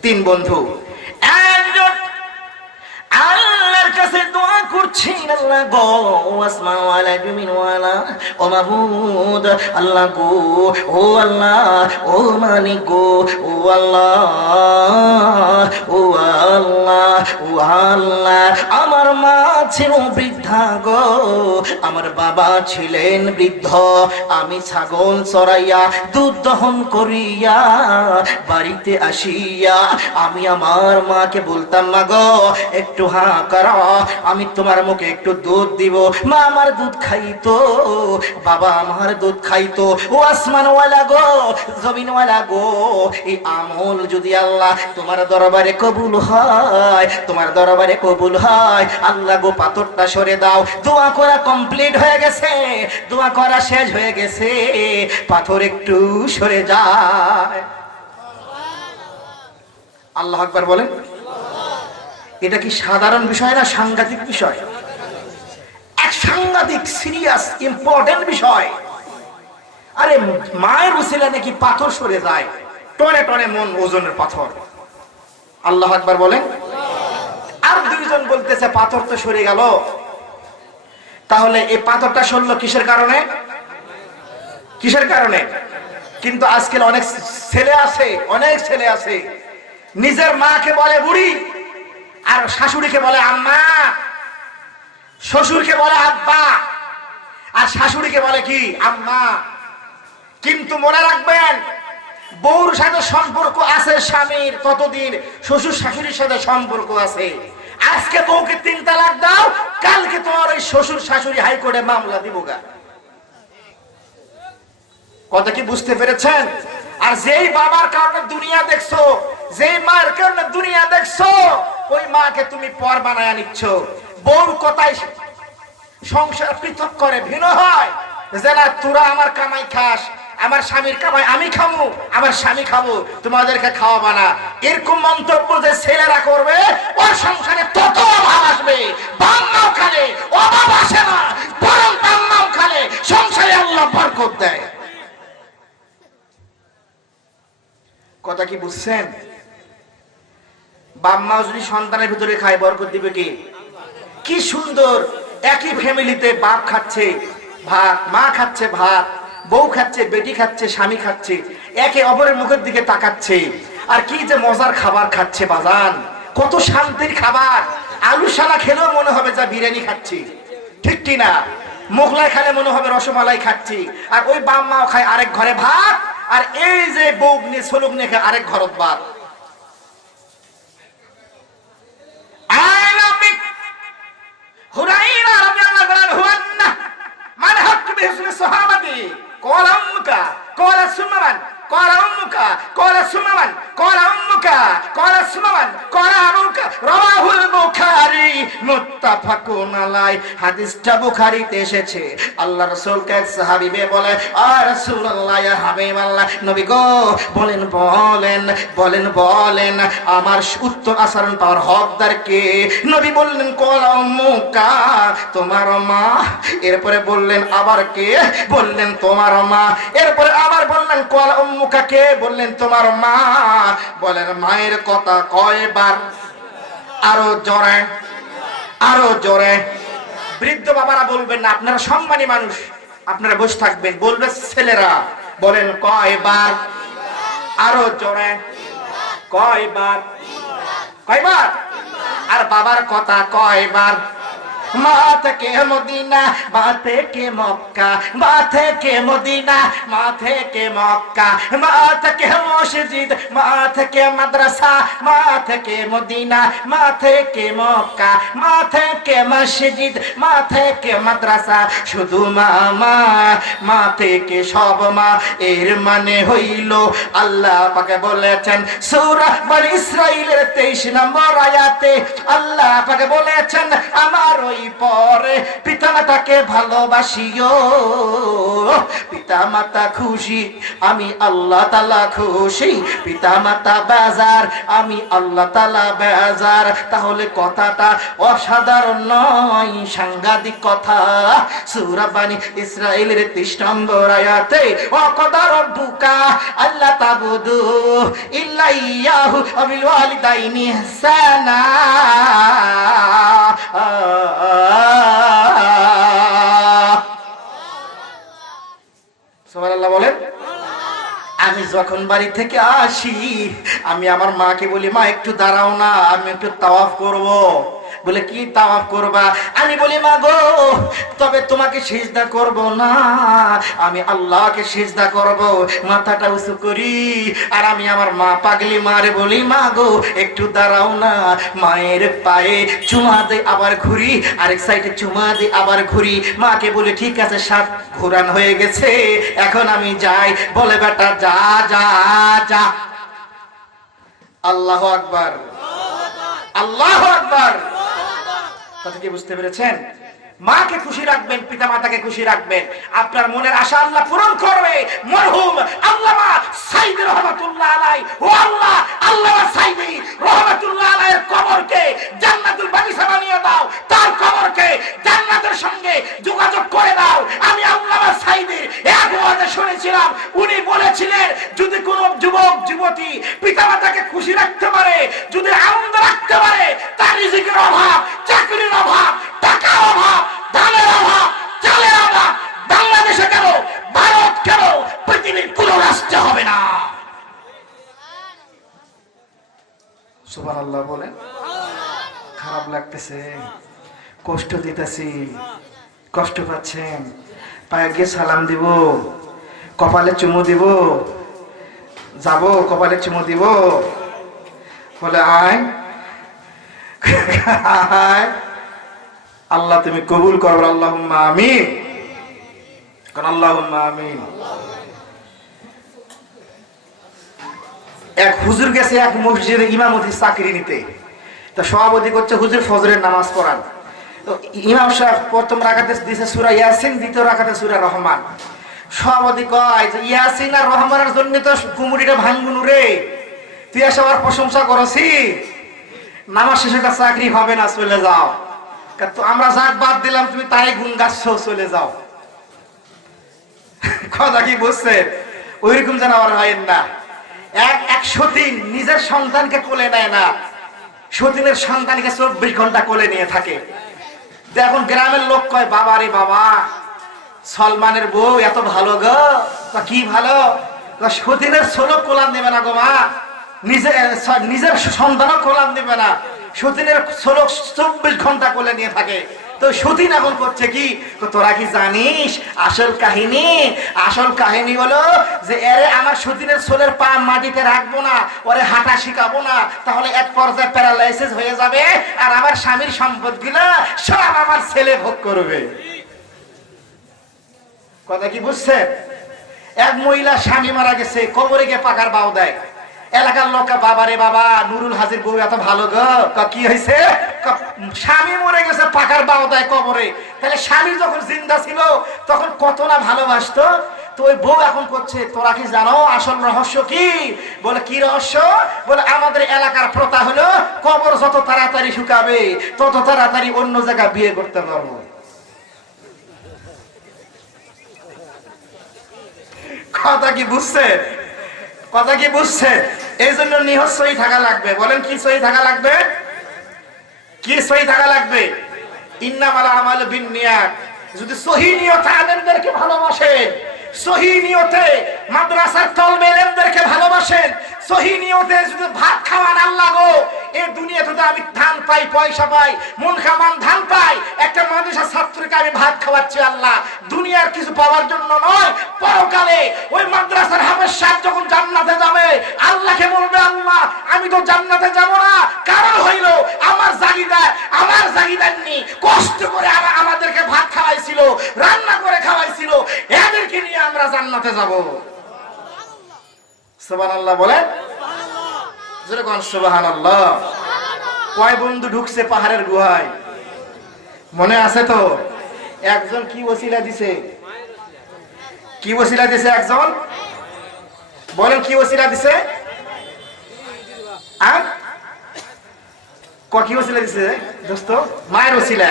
3 বন্ধু। একজন আল্লাহর কাছে দোয়া করছেন, আল্লাহ গো, ও আসমান ওয়ালা জমিন ওয়ালা, ও মাবুদ, আল্লাহ গো, ও আল্লাহ, ও মালিক গো, ও আল্লাহ, ও আল্লাহ, ও আল্লাহ, আমার মা ছিল বৃদ্ধা গো, আমার বাবা ছিলেন বৃদ্ধ, আমি ছাগল চড়াইয়া দুধ দহন করিয়া বাড়িতে আসিয়া আমি আমার মাকে বলতাম, মা গো একটু হা করো, আমি তোমার মুখে একটু দুধ দিব। মা আমার দুধ খাইতো, বাবা আমার দুধ খাইতো। ও আসমানওয়ালা গো, জমিনওয়ালা গো, এই আমল যদি আল্লাহ তোমার দরবারে কবুল হয়, তোমার দরবারে কবুল হয়, আল্লাহ গো পাথরটা সরে দাও। দোয়া করা কমপ্লিট হয়ে গেছে, দোয়া করা শেষ হয়ে গেছে, পাথর একটু সরে যায়। আল্লাহ আকবার বলেন। এটা কি সাধারণ বিষয় না সাংঘাতিক বিষয়? এক সাংঘাতিক সিরিয়াস ইম্পর্টেন্ট বিষয়। আরে মায়ের উসিলা নাকি পাথর সরে যায়, টনে টনে মন ওজনের পাথর। আল্লাহ আকবার বলেন। আর 2 জন বলতেছে পাথর তো সরে গেল, তাহলে এই পাথরটা সরলো কিসের কারণে? কিসের কারণে? কিন্তু আজকাল অনেক ছেলে আছে নিজের মাকে বলে বুড়ি, আর শাশুড়িকে বলে আম্মা, শ্বশুরকে বলে আব্বা, আর শাশুড়িকে বলে কি আম্মা। কিন্তু মনে রাখবেন, বউর সাথে সম্পর্ক আছে স্বামীর, ততদিন শ্বশুর শাশুড়ির সাথে সম্পর্ক আছে। আজকে বউকে 3 তালাক দাও, কালকে তোমার ওই শ্বশুর শাশুড়ি হাইকোর্টে মামলা দিব গা। কথা কি বুঝতে পেরেছেন? আর যেই বাবার কারণে দুনিয়া দেখছো, যেই মায়ের কারণে দুনিয়া দেখছো, ওই মাকে তুমি পর বানায় নিচ্ছ। বউর কথাই সংসার পৃথক করে, ভিন্ন হয় যে না তোরা আমার কামাই খাস, আমার স্বামীর কামাই আমি খাবো, আমার স্বামী খাবো, তোমাদেরকে খাওয়াবা না। এরকম মন্তব্য যে ছেলেরা করবে, ওর সংসারে তত অভাব আসবে। বাম্মাও খালে অভাব আসে না, বরং বাম্মাও খালে সংসারে আল্লাহ বরকত দেয়। কথা কি বুঝছেন? বাম্মাও যদি সন্তানের ভিতরে খায়, বরকত দিবে কি? কি সুন্দর একই ফ্যামিলিতে বাপ খাচ্ছে ভাত, মা খাচ্ছে ভাত, বউ খাচ্ছে, বেটি খাচ্ছে, স্বামী খাচ্ছে, একে অপরের মুখের দিকে তাকাচ্ছে, আর কি যে মজার খাবার খাচ্ছে বাজান, কত শান্তির খাবার। আলু সালা খেলেও মনে হবে যা বিরিয়ানি খাচ্ছি, ঠিক কি না? মোগলাই খেলে মনে হবে রসমালাই খাচ্ছি। আর ওই বাম্মাও খায় আরেক ঘরে ভাত, আর এই যে বউ নিয়ে ছোলক নিয়ে খায় আরেক ঘরত ভাত। হুরাইরা রাদিয়াল্লাহু আনহু মান হাক্ক বিহিসমি সাহাবাতি ক্বালা উম্মুকা ক্বালা সুম্মান ক্বালা উম্মুকা ক্বালা সুম্মান ক্বালা উম্মুকা ক্বালা সুম্মান ক্বালা আবুকা, রাওয়াহুল বুখারী মুত্তাফাকুন আলাই। হাদিসটা বুখারীতে এসেছে। আল্লাহ রাসূলকে এক সাহাবী বলে, আ রাসূলুল্লাহ, ইয়া হাবিবাল্লাহ, নবী গো বলেন বলেন বলেন বলেন আমার উত্তম আচরণ পাওয়ার হকদার কে? নবী বললেন ক্বালা উম্মুকা, তোমার মা। এরপরে বললেন আবার কে? বললেন তোমার মা। এরপরে আবার বললেন ক্বালা উম্মুকা, কে? বললেন তোমার মা। বলেন মায়ের কথা কয়বার? আরো জোরে, আরো জোরে। বৃদ্ধ বাবারা বলবেন না, আপনারা সম্মানী মানুষ, আপনারা বসে থাকবেন। বলবে ছেলেরা, বলেন কয়বার? আরো জোরে, কয়বার? কয়বার? আর বাবার কথা কয়বার? মা থেকে মদিনা, মা থেকে মক্কা, মা থেকে মদিনা, মা থেকে মক্কা, মা থেকে মসজিদ, মা থেকে মাদ্রাসা, মা থেকে মদিনা, মা থেকে মক্কা, মা থেকে মসজিদ, মা থেকে মাদ্রাসা, শুধু মা মা, মা থেকে সব মা। এর মানে হইল আল্লাহ পাকে বলেছেন সূরা বনী ইসরাঈলের 23 নম্বর আয়াতে, আল্লাহ পাকে বলেছেন আমার ওই পরে পিতামাতাকে ভালোবাসিও, পিতামাতা খুশি আমি আল্লাহ তাআলা খুশি, পিতামাতা বেজার আমি আল্লাহ তাআলা বেজার। তাহলে কথাটা অসাধারণ নয়, সাংঘাতিক কথা। সূরা বনী ইসরাঈলের 23 নম্বর আয়াতে, ওয়াকাদা রাব্বুকা আল্লা তাবুদু ইল্লা ইয়াহু ওয়া বিল ওয়ালিদাইনি ইহসানা। সুবহানাল্লাহ বলেন। আমি যখন বাড়ি থেকে আসি, আমি আমার মাকে বলি, মা একটু দাঁড়াও না, আমি একটু তাওয়াফ করব। বলে কি তাওয়াফ করবা? আমি বলি মা গো, তবে তোমাকে সিজদা করব না, আমি আল্লাহকে সিজদা করব, মাথাটা উঁচু করি। আর আমি আমার মা পাগলি মারে বলি, মা গো একটু দাঁড়াও না, মায়ের পায়ে চুমা দে আবার ঘুরি, আরেক সাইডে চুমা দে আবার ঘুরি। মাকে বলি ঠিক আছে, 7 ঘোরান হয়ে গেছে, এখন আমি যাই। বলে বেটা যা যা যা। আল্লাহু আকবার, আল্লাহু আকবার। কথা কি বুঝতে পেরেছেন? মাকে খুশি রাখবেন, পিতা মাতাকে খুশি রাখবেন, আপনার মনের আশা আল্লাহ পূরণ করবে। মরহুম আল্লামা সাইদি রহমাতুল্লাহ আলাইহি, ও আল্লাহ আল্লামা সাইদি রহমাতুল্লাহ আলাইহির কবরকে জান্নাতুল বাগিচা বানিয়ে দাও, তার কবরকে জান্নাতের সঙ্গে যোগাযোগ করে দাও। আমি আল্লামা সাইদির এক ওয়াজে শুনেছিলাম, উনি বলেছিলেন যদি কোনো যুবক যুবতী পিতা মাতাকে খুশি রাখতে পারে, যদি আনন্দ রাখতে পারে, তার রিজিকের অভাব, চাকরির অভাব, টাকার অভাব, ধানের অভাব, চালের অভাব বাংলাদেশে কেন, ভারত কেন, পৃথিবীর কোন রাষ্ট্রে হবে না। সুবহানাল্লাহ বলেন। খারাপ লাগতেছে, কষ্ট দিতেছি, কষ্ট পাচ্ছেন, পায়ে গিয়ে সালাম দিব, কপালে চুমু দিব, যাব কপালে চুমু দিব, বলে আয় আয়, আল্লাহ তুমি কবুল করো, আল্লাহুম্মা আমিন, কারণ আল্লাহুম্মা আমিন। এক হুজুর গেছে এক মসজিদে ইমামতি চাকরি নিতে, তো সভাপতি করছে হুজুর ফজরের নামাজ পড়ান। তো ইমাম সাহেব প্রথম রাকাতে দিছে সূরা ইয়াসিন, দ্বিতীয় রাকাতে সূরা রহমান। সভাপতি কয় যে ইয়াসিন আর রহমানের জন্য তো কুমুরিটা ভাঙ্গুনু রে, তুই এসে আবার প্রশংসা করছি, নামাজ শেষে একটা চাকরি হবে না, চলে যাও। তো আমরা যাক বাদ দিলাম, তুমি তাই গুণ গাচ্ছ, চলে যাও। কথা কি বুঝছেন? ওইরকম যেন আর হয় না। এক সতীন নিজের সন্তানকে কোলে নেয় না, সতীনের সন্তানকে 24 ঘন্টা কোলে নিয়ে থাকে। এখন গ্রামের লোক কয় বাবা রে বাবা, সলমানের বউ এত ভালো গো। কি ভালো? সতীনের ষোলো কোলান দেবে না গো মা, নিজের সন্তানও কোলান দেবে না, সতীনের 24 ঘন্টা কোলে নিয়ে থাকে। তো সতীন এখন করছে কি, তোরা কি জানিস আসল কাহিনী? আসল কাহিনী হলো যে এরে আমার সতীনের ছোলের পা মাটিতে রাখবো না, ওরে হাঁটা শিখাবো না, তাহলে এক পর্যায়ে প্যারালাইসিস হয়ে যাবে, আর আমার স্বামীর সম্পদ গুলা সব আমার ছেলে ভোগ করবে। কথা কি বুঝছেন? এক মহিলা স্বামী মারা গেছে, কবরে গিয়ে পাকার বাউ দেয়। এলাকার লোক বাবা রে বাবা, নুরুল হাজির বউ এত ভালো গো। কি হয়েছে? স্বামী মরে গেছে, পাকার বাউ দেয় কবরে। তাহলে স্বামী যখন জিন্দা ছিল তখন কত না ভালোবাসতো। তো ওই বউ এখন করছে, তোরা কি জানো আসল রহস্য কি? বলে কি রহস্য? বলে আমাদের এলাকার প্রথা হলো কবর যত তাড়াতাড়ি শুকাবে তত তাড়াতাড়ি অন্য জায়গায় বিয়ে করতে পারবো। কথা কি বুঝছেন? কথা কি বুঝছেন? এই জন্য নিহত সহি থাকা লাগবে। বলেন কি সহি থাকা লাগবে? কি সহি থাকা লাগবে? ইন্নামাল আমালু বিন্নিয়াত। যদি সহি নিয়তে আলেমদেরকে ভালোবাসেন, সহি নিয়তে মাদ্রাসার তলবে ইলমদেরকে ভালোবাসেন, সহি নিয়তে যদি ভাত খাওয়ান আল্লাহ গো, এই দুনিয়াতে তো আমি ধান পাই, পয়সা পাই, মন খামান ধান পাই, একটা মাদ্রাসার ছাত্রকে আমি ভাত খাওয়াচ্ছি আল্লাহ, দুনিয়ার কিছু পাওয়ার জন্য নয়। পরকালে ওই মাদ্রাসার হাফেজ সাহেব যখন জান্নাতে যাবে, আল্লাহকে বলবে আল্লাহ আমি তো জান্নাতে যাব না, কারণ হইল আমার জাগিদার নি কষ্ট করে আমাদেরকে ভাত খাওয়াইছিল, রান্না করে খাওয়াইছিল, এদেরকে নিয়ে আমরা জান্নাতে যাব। সুবহানাল্লাহ বলেন, জোরে কোন সুবহানাল্লাহ। কয় বন্ধু ঢুকছে পাহাড়ের গুহায়, মনে আছে তো? একজন কি ওসিলা দিছে? কি ওসিলা দিছে? একজন বলেন কি ওসিলা দিছে? কি ওসিলা দিছে দোস্ত? মায়ের ওসিলা।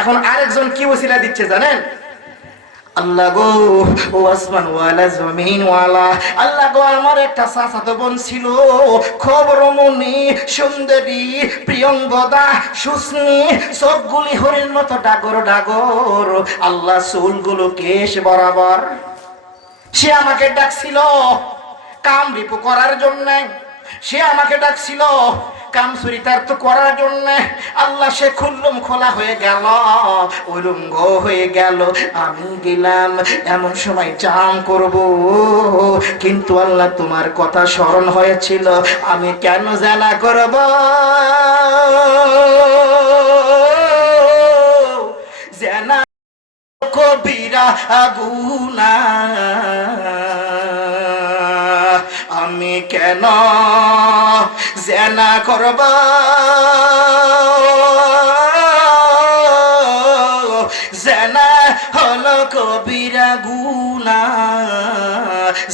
এখন আরেকজন কি ওসিলা দিচ্ছে জানেন? আল্লাহ গো, ও আসমান ওয়ালা জমিন ওয়ালা, আল্লাহ গো আমার একটা চাচাতো বোন ছিল, খুব রমণী, সুন্দরী, প্রিয়ঙ্গদা, সুস্মি, চোখগুলি হরিণ মতো ডাগর ডাগর, আল্লাহ চুলগুলো কেশ বরাবর। সে আমাকে ডাকছিল কাম রিপু করার জন্য, সে আমাকে ডাকছিল কাম চরিতার্থ করার জন্য। আল্লাহ সে খুল্লুম খোলা হয়ে গেল, উলঙ্গ হয়ে গেল, আমি গেলাম এমন সময় জাম করব, কিন্তু আল্লাহ তোমার কথা স্মরণ হয়েছিল, আমি কেন জানা করব? জানা কবিরা গুনাহ, আমি কেন জেনা করব? জেনা হলো কবিরা গুনাহ,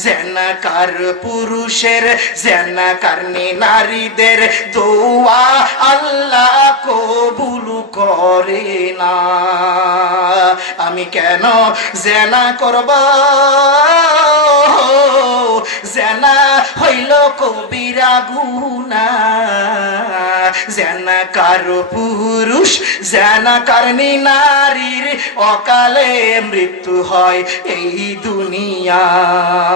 জেনাকার পুরুষের, জেনাকার নারীদের দোয়া আল্লাহ কবুল করে না। আমি কেন জেনা করব? জেনা হইল কবিরা গুনাহ, জেনাকার পুরুষ, জেনাকার নারীর অকালে মৃত্যু হয় এই দুনিয়ায়।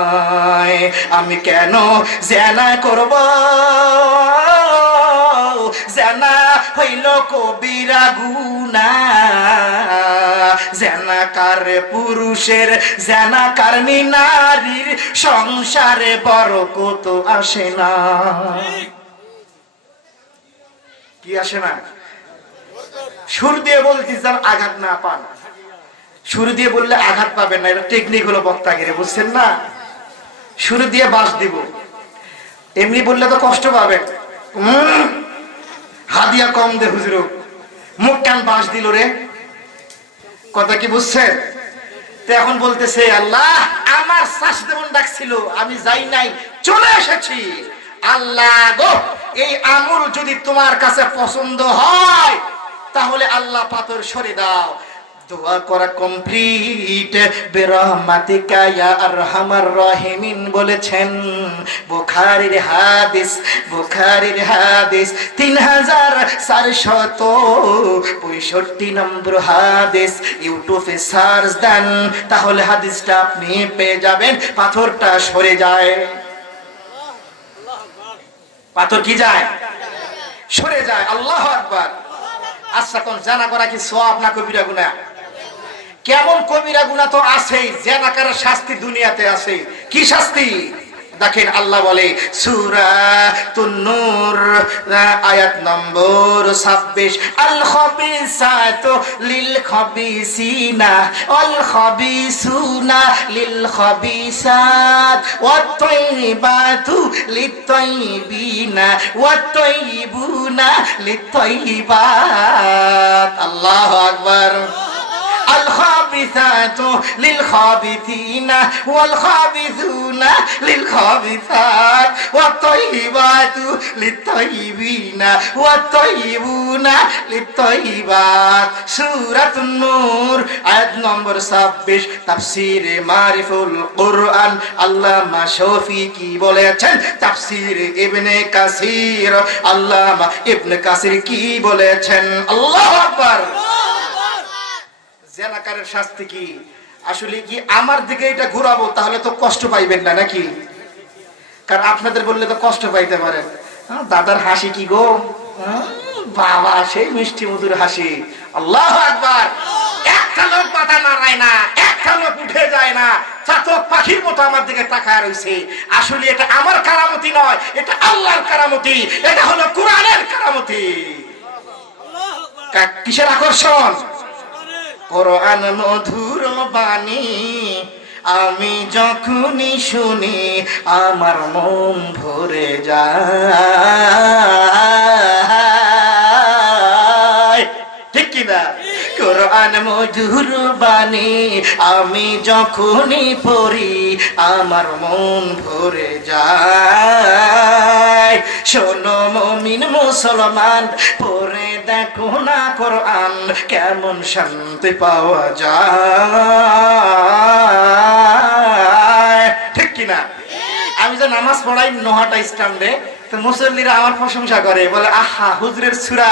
আমি কেন জেনা করব? জেনা হইল কবিরা গুনাহ। জানাকার পুরুষের জানাকার নারীর সংসারে বরকত আসে না। কি আসে না? সুর দিয়ে বলতে যেন আঘাত না পান। সুর দিয়ে বললে আঘাত পাবেন না, এটা টেকনিক হলো বক্তাগিরি, বুঝছেন না? সুর দিয়ে বাঁশ দিব, এমনি বললে তো কষ্ট পাবেন। হাদিয়া কম দে হুজুর, মুখ কান বাঁশ দিল রে, কথা কি বুঝছেন? তো এখন বলতেছে আল্লাহ আমার শ্বাস দেবন ডাকছিল, আমি যাই নাই, চলে এসেছি। আল্লাহ গো, এই আমল যদি তোমার কাছে পছন্দ হয় তাহলে আল্লাহ পাথর সরে দাও। দোয়া করা কমপ্লিট। বিরহমাতিকা ইয়া আরহামার রাহিমিন বলেছেন। বুখারীর হাদিস, বুখারীর হাদিস 3465 নম্বর হাদিস। ইউটিউবে সার্চ দেন, তাহলে হাদিসটা আপনি পেয়ে যাবেন। পাথরটা সরে যায়। পাথর কি যায়? সরে যায়। আল্লাহু আকবার। আচ্ছা, কোন জানা করা কি সওয়াব না কবিরা গুনাহ? কেমন কবিরা গুনাহ তো আছেই, জানাকার শাস্তি দুনিয়াতে আছে। কি শাস্তি দেখেন, আল্লাহ বলে সূরাতুন নূর আয়াত নম্বর 26, আল খাবিসাতু লিল খাবিসিনা ওয়াল খাবিসুনা লিল খাবিসাত ওয়াত তাইয়িবাতু লিত তাইয়িবিনা ওয়াত তাইয়িবুনা লিত তাইয়িবাত। আল্লাহু আকবার। الخابثات للخابثين والخابثون للخابثات والطيبات للطيبين والطيبون للطيبات। সূরা নূর আয়াত নম্বর 26, তাফসীরে মারিফুল কুরআন আল্লামা শফি কি বলেছেন? তাফসীরে ইবনে কাসির আল্লামা ইবনে কাসির কি বলেছেন? আল্লাহু আকবার। জানাকারের শাস্তি কি? আসলে কি আমার দিকে এটা ঘুরাবো তাহলে তো কষ্ট পাইবেন না নাকি? কারণ আপনাদের বললে তো কষ্ট পাইতে পারেন। দাদার হাসি কি গো, বাবা সেই মিষ্টি মধুর হাসি। আল্লাহু আকবার। একটা লোক মাথা নাড়ায় না, একটা লোক উঠে যায় না, চাতক পাখির মতো আমার দিকে তাকায় রয়েছে। আসলে এটা আমার কারামতি নয়, এটা আল্লাহর কারামতি, এটা হলো কোরআনের কারামতি। কিসের আকর্ষণ? কোরআন মধুর বাণী আমি যখনই শুনি আমার মন ভরে যায়। ঠিক কিনা? কোরআন মধুর বাণী আমি যখনই পড়ি আমার মন ভরে যায়। শোনো মুমিন মুসলমান, পড়ে দেখো না কোরআন, কেমন শান্তি পাওয়া যায়। ঠিক কিনা? আমি যে নামাজ পড়াই নোহাটা স্ট্যান্ডে, তো মুসল্লিরা আমার প্রশংসা করে, বলে আহা হুজুরের সূরা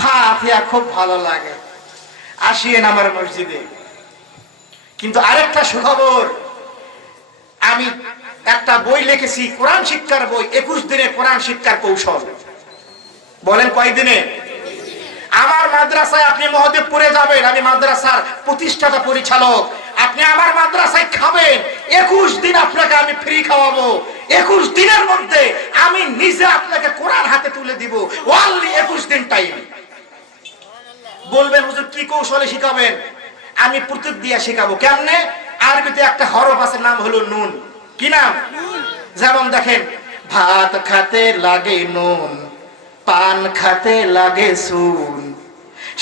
ফাতিহা খুব ভালো লাগে, আসিয়েন আমার মসজিদে। কিন্তু আরেকটা সুখবর, আমি একটা বই লিখেছি, কোরআন শিক্ষার বই, 21 দিনে কোরআন শিক্ষার কৌশল। বলেন কয় দিনে? আমার মাদ্রাসায় আপনি মহদেবপুরে যাবেন, আমি মাদ্রাসার প্রতিষ্ঠাতা পরিচালক, আপনি আমার মাদ্রাসায় খাবেন, 21 দিন আপনাকে আমি ফ্রি খাওয়াবো। 21 দিনের মধ্যে আমি নিজে আপনাকে কোরআন হাতে তুলে দিব। ওনলি 21 দিন টাইম। বলবেন হুজুর কি কৌশলে শিখাবেন? আমি প্রতীক দিয়ে শিখাবো। কেমনে? আরবিতে একটা হরফ আছে, নাম হলো নুন। কি নাম? যেমন দেখেন, ভাত খাতে লাগে নুন, পান খাতে লাগে সুন,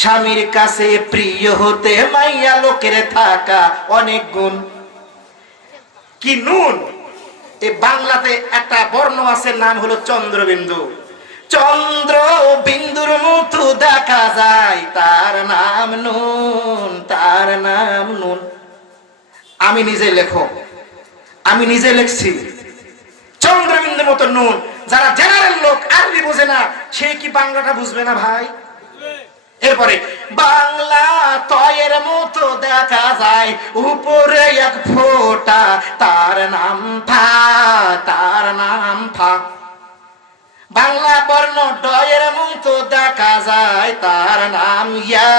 স্বামীর কাছে প্রিয় হতে মাইয়া লোকের থাকা অনেক গুণ। কি নুন? এই বাংলাতে একটা বর্ণ আছে, নাম হলো চন্দ্রবিন্দু। চন্দ্র বিন্দুর মতো দেখা যায়, তার নাম নুন, তার নাম নুন। আমি নিজে লেখক, আমি নিজে লিখছি চন্দ্রবিন্দুর মতো নুন। যারা জেনারেল লোক, আরবি বোঝে না, সে কি বাংলাটা বুঝবে না ভাই? এরপরে বাংলা তয়ের মতো দেখা যায়, উপরে এক ফোঁটা, তার নাম ফা, তার নাম ফা। বাংলা বর্ণ ডয়ের মতো দেখা যায়, তার নাম ইয়া,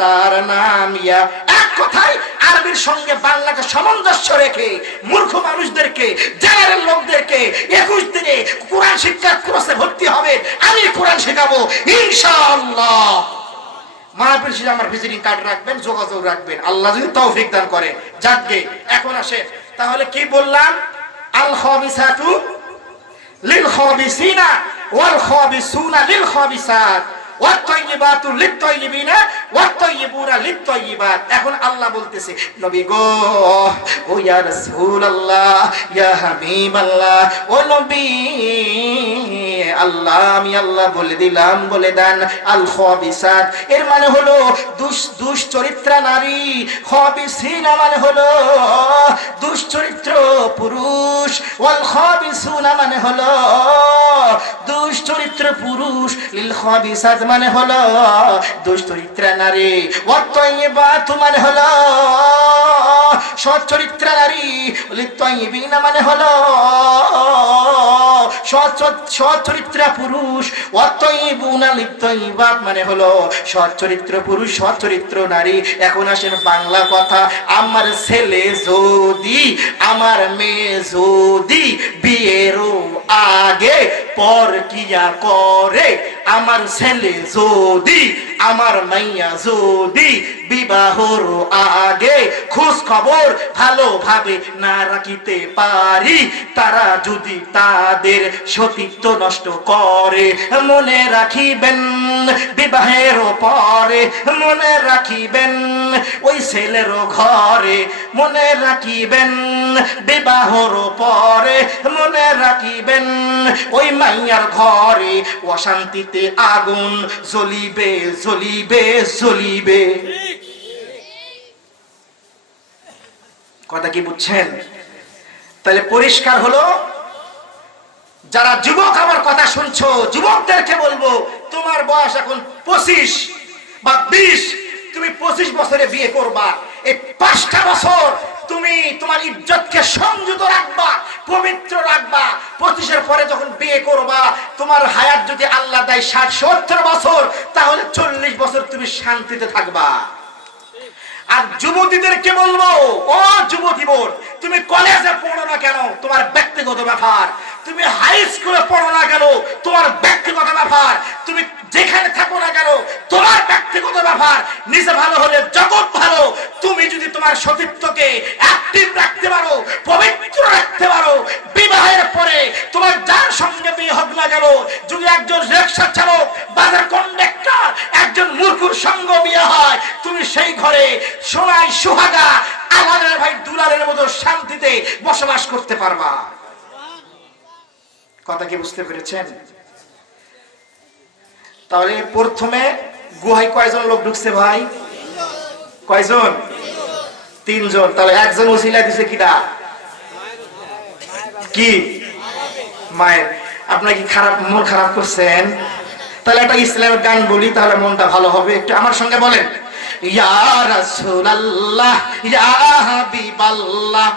তার নাম ইয়া। এক কথায় আরবির সঙ্গে বাংলাকে সামঞ্জস্য রেখে মূর্খ মানুষদেরকে, জেনারেল লোকদেরকে 21 দিনে কোরআন শিক্ষার কোর্সে ভর্তি হবে। আমি কোরআন শেখাবো ইনশাআল্লাহ। মাহফিল শেষে আমার ভিজিটিং কার্ড রাখবেন, যোগাযোগ রাখবেন, আল্লাহ যদি তৌফিক দান করে। যাকগে, এখন আসে তাহলে কি বললাম? আল খাবিসাতু লিল খাবিসিনা ওয়াল খাবিসুনা লিল খাবিসাত ওয়াত তাইয়িবাতু লিত তাইয়িবিনা ওয়াত তাইয়িবুনা লিত তাইয়িবাত। এখন আল্লাহ বলতেছে, নবী গো, ও ইয়া রাসূলুল্লাহ, ইয়া হাবিবাল্লাহ, ও নবী, আল্লাহ, আমি আল্লাহ বলে দিলাম, বলে দেন। আল খাবিসাত এর মানে হলো দুশ্চরিত্রা নারী, খাবিসিনা মানে হলো দুশ্চরিত্র পুরুষ, ওয়াল খাবিসুনা মানে হলো দুশ্চরিত্র পুরুষ, লিল খাবিসাত মানে হলো দুশ্চরিত্রা নারী, ওয়াত তাইয়িবাতু মানে হলো সচ্চরিত্রা নারী, লিত তাইয়িবিনা মানে হলো সচ্চরিত্রা পুরুষ, ওয়াত তাইয়িবুনা লিত তাইয়িবাত মানে হলো সচ্চরিত্র পুরুষ, সচ্চরিত্র নারী। এখন আসেন বাংলা কথা। আমার ছেলে যদি, আমার মেয়ে যদি বিয়েরও আগে পরকিয়া করে, আমার ছেলে যদি, আমার মাইয়া যদি বিবাহর আগে খোঁজ খবর ভালোভাবে না রাখিতে পারি, তারা যদি তাদের সতীত্ব নষ্ট করে, মনে রাখিবেন বিবাহের পরে, মনে রাখিবেন ওই ছেলের ঘরে, মনে রাখিবেন বিবাহর পরে, মনে রাখিবেন ওই মাইয়ার ঘরে অশান্তিতে আগুন জ্বলিবে, জ্বলিবে, জ্বলিবে। কথা কি বুঝছেন? তাহলে পরিষ্কার হলো, যারা যুবক আমার কথা শুনছো, যুবকদেরকে বলবো, তোমার বয়স এখন 25 বা 20, তুমি 25 বছরে বিয়ে করবা। এই 5টা বছর তুমি তোমার ইজ্জতকে সংযত রাখবা, পবিত্র রাখবা। 25-এর পরে যখন বিয়ে করবা, তোমার হায়াত যদি আল্লাহ দেয় 60-70 বছর, তাহলে 40 বছর তুমি শান্তিতে থাকবা। আর যুবতীদেরকে বলবো, ও যুবতী বোন, তুমি কলেজে পড়ো না কেন, তোমার ব্যক্তিগত ব্যাপার। তুমি হাই স্কুলে পড়ো না কেন, তোমার ব্যক্তিগত ব্যাপার। তুমি যেখানে থাকো না কেন, তোমার ব্যক্তিগত ব্যাপার। নিজে ভালো হলে জগৎ ভালো। তুমি যদি তোমার সতীত্বকে অ্যাক্টিভ রাখতে পারো, পবিত্র রাখতে পারো, বিবাহের পরে তোমার যার সঙ্গে বিয়ে হোক না কেন, যদি একজন রিকশা চালক, বাজার কন্ডাক্টর, একজন মূর্খের সঙ্গ বিয়ে হয়, তুমি সেই ঘরে সোনায় সুহাগা, আমাদের ভাই দুলালের মতো শান্তিতে বসবাস করতে পারবা। কথা কি বুঝতে পেরেছেন? তাহলে প্রথমে গুহায় কয়জন লোক ঢুকছে ভাই? কয়জন? 3 জন। তাহলে একজন ওসিলা দিছে কিনা? কি? মায়ের। আপনারা কি মন খারাপ করছেন? তাহলে একটা ইসলামের গান বলি, তাহলে মনটা ভালো হবে। একটু আমার সঙ্গে বলেন, ইয়া রাসূলুল্লাহ, ইয়া হাবিবাল্লাহ,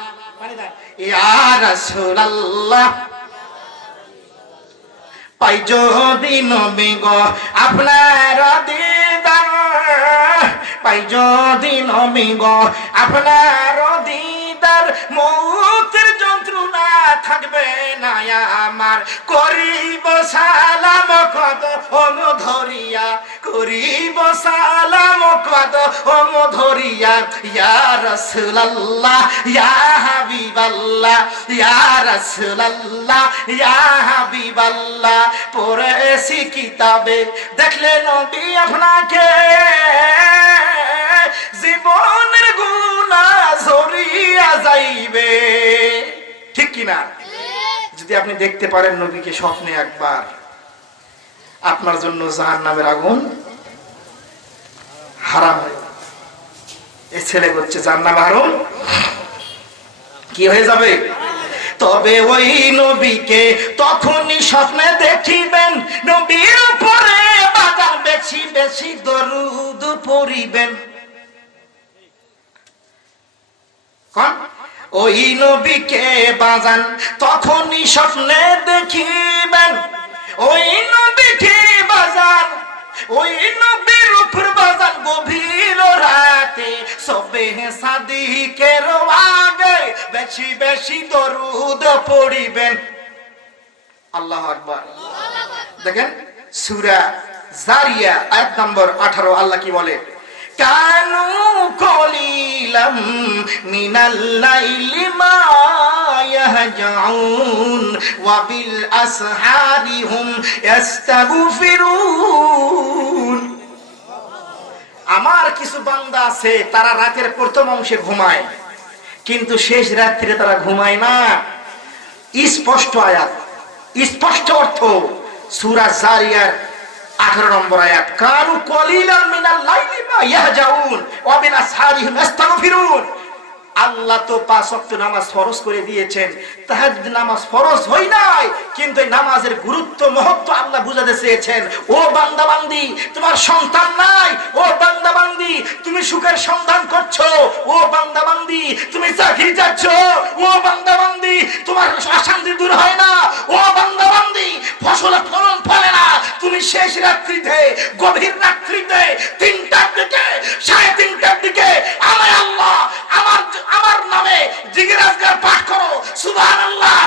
ইয়া রাসূলুল্লাহ, পাই যদি নবী গো আপনার দিদার, পাই যদি নবী গো আপনার দিদার, মৌতের যন্ত্রণা থাকবে না আমার, করিব সালাম কদম ধরিয়া, করিব সালাম কদম ধরিয়া, ইয়া রাসূলুল্লাহ, ইয়া হাবিবাল্লাহ, ইয়া রাসূলুল্লাহ, ইয়া হাবিবাল্লাহ। পড়েছি কিতাবে, দেখলে নবী আপনাকে, জীবনের গুনাহ ঝরিয়া যাইবে। ঠিক কিনা? যদি আপনি দেখতে পারেন নবীকে স্বপ্নে একবার, আপনার জন্য জাহান্নামের আগুন হারাম হয়ে, এই ছেলে হচ্ছে জাহান্নাম হারাম কি হয়ে যাবে? তবে ওই নবীকে তখনই স্বপ্নে দেখিবেন, নবীর উপরে বাজার বেশি বেশি দরুদ পড়িবেন। কোন? ওই নবীকে বাজান তখনই স্বপ্নে দেখিবেন, ওই নবীকে বাজান, ওই নবীর উপর বাজান গভীর রাতে সবে সাদিকের আগে বেশি বেশি দরুদ পড়িবেন। আল্লাহু আকবার। দেখেন সূরা জারিয়া আয়াত নম্বর 18 আল্লাহ কি বলে, কানু কলিলাম মিনাল লাইলি মা ইয়াহজাউন ওয়া বিল আসহারি হুম ইস্তাগফিরুন। আমার কিছু বান্দা আছে তারা রাতের প্রথম অংশে ঘুমায়, কিন্তু শেষ রাত্রিতে তারা ঘুমায় না। স্পষ্ট আয়াত, স্পষ্ট অর্থ সূরা জারিয়ার 18 নম্বর আয়াত, কানু কলিলাম মিনাল লাইলি মা ইয়াহজাউন ওয়া বিল আসহারিহিম ইস্তাগফিরুন। আল্লাহ তো 5 ওয়াক্ত নামাজ ফরজ করে দিয়েছেন, তাহাজ্জুদ নামাজ ফরজ হয় নাই, কিন্তু এই নামাজের গুরুত্ব মহত্ব আল্লাহ বুঝাতে চেয়েছেন। ও বান্দা বান্দি, তোমার সন্তান নাই, ও বান্দা বান্দি তুমি সুখের সন্ধান করছো, ও বান্দা বান্দি তুমি চাকরি চাচ্ছ, ও বান্দা বান্দি তোমার অশান্তি দূর হয় না, ও বান্দা বান্দি ফসল ফলন ফলে না, তুমি শেষ রাত্রিতে গভীর রাত্রিতে 3টার দিকে 3:30টার দিকে আমার আল্লাহ আমার নামে জিকির আজকার পাঠ করো, সুবহানাল্লাহ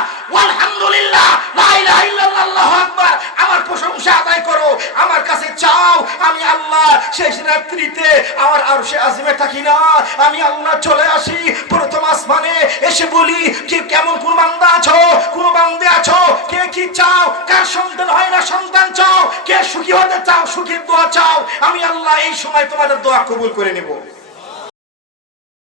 আলহামদুলিল্লাহ লা ইলাহা ইল্লাল্লাহ আল্লাহু আকবার, আমার প্রশংসা আদায় করো, আমার কাছে চাও। আমি আল্লাহ শেষ রাত্রিতে আমার আরশে আজিমে থাকি না, আমি আল্লাহ চলে আসি প্রথম আসমানে, এসে বলি কি কেমন কোন বান্দা আছো, কোন বান্দে আছো, কে কি চাও, কার সন্তান হয় না সন্তান চাও, কে সুখী হতে চাও সুখীর দোয়া চাও, আমি আল্লাহ এই সময় তোমাদের দোয়া কবুল করে নেব।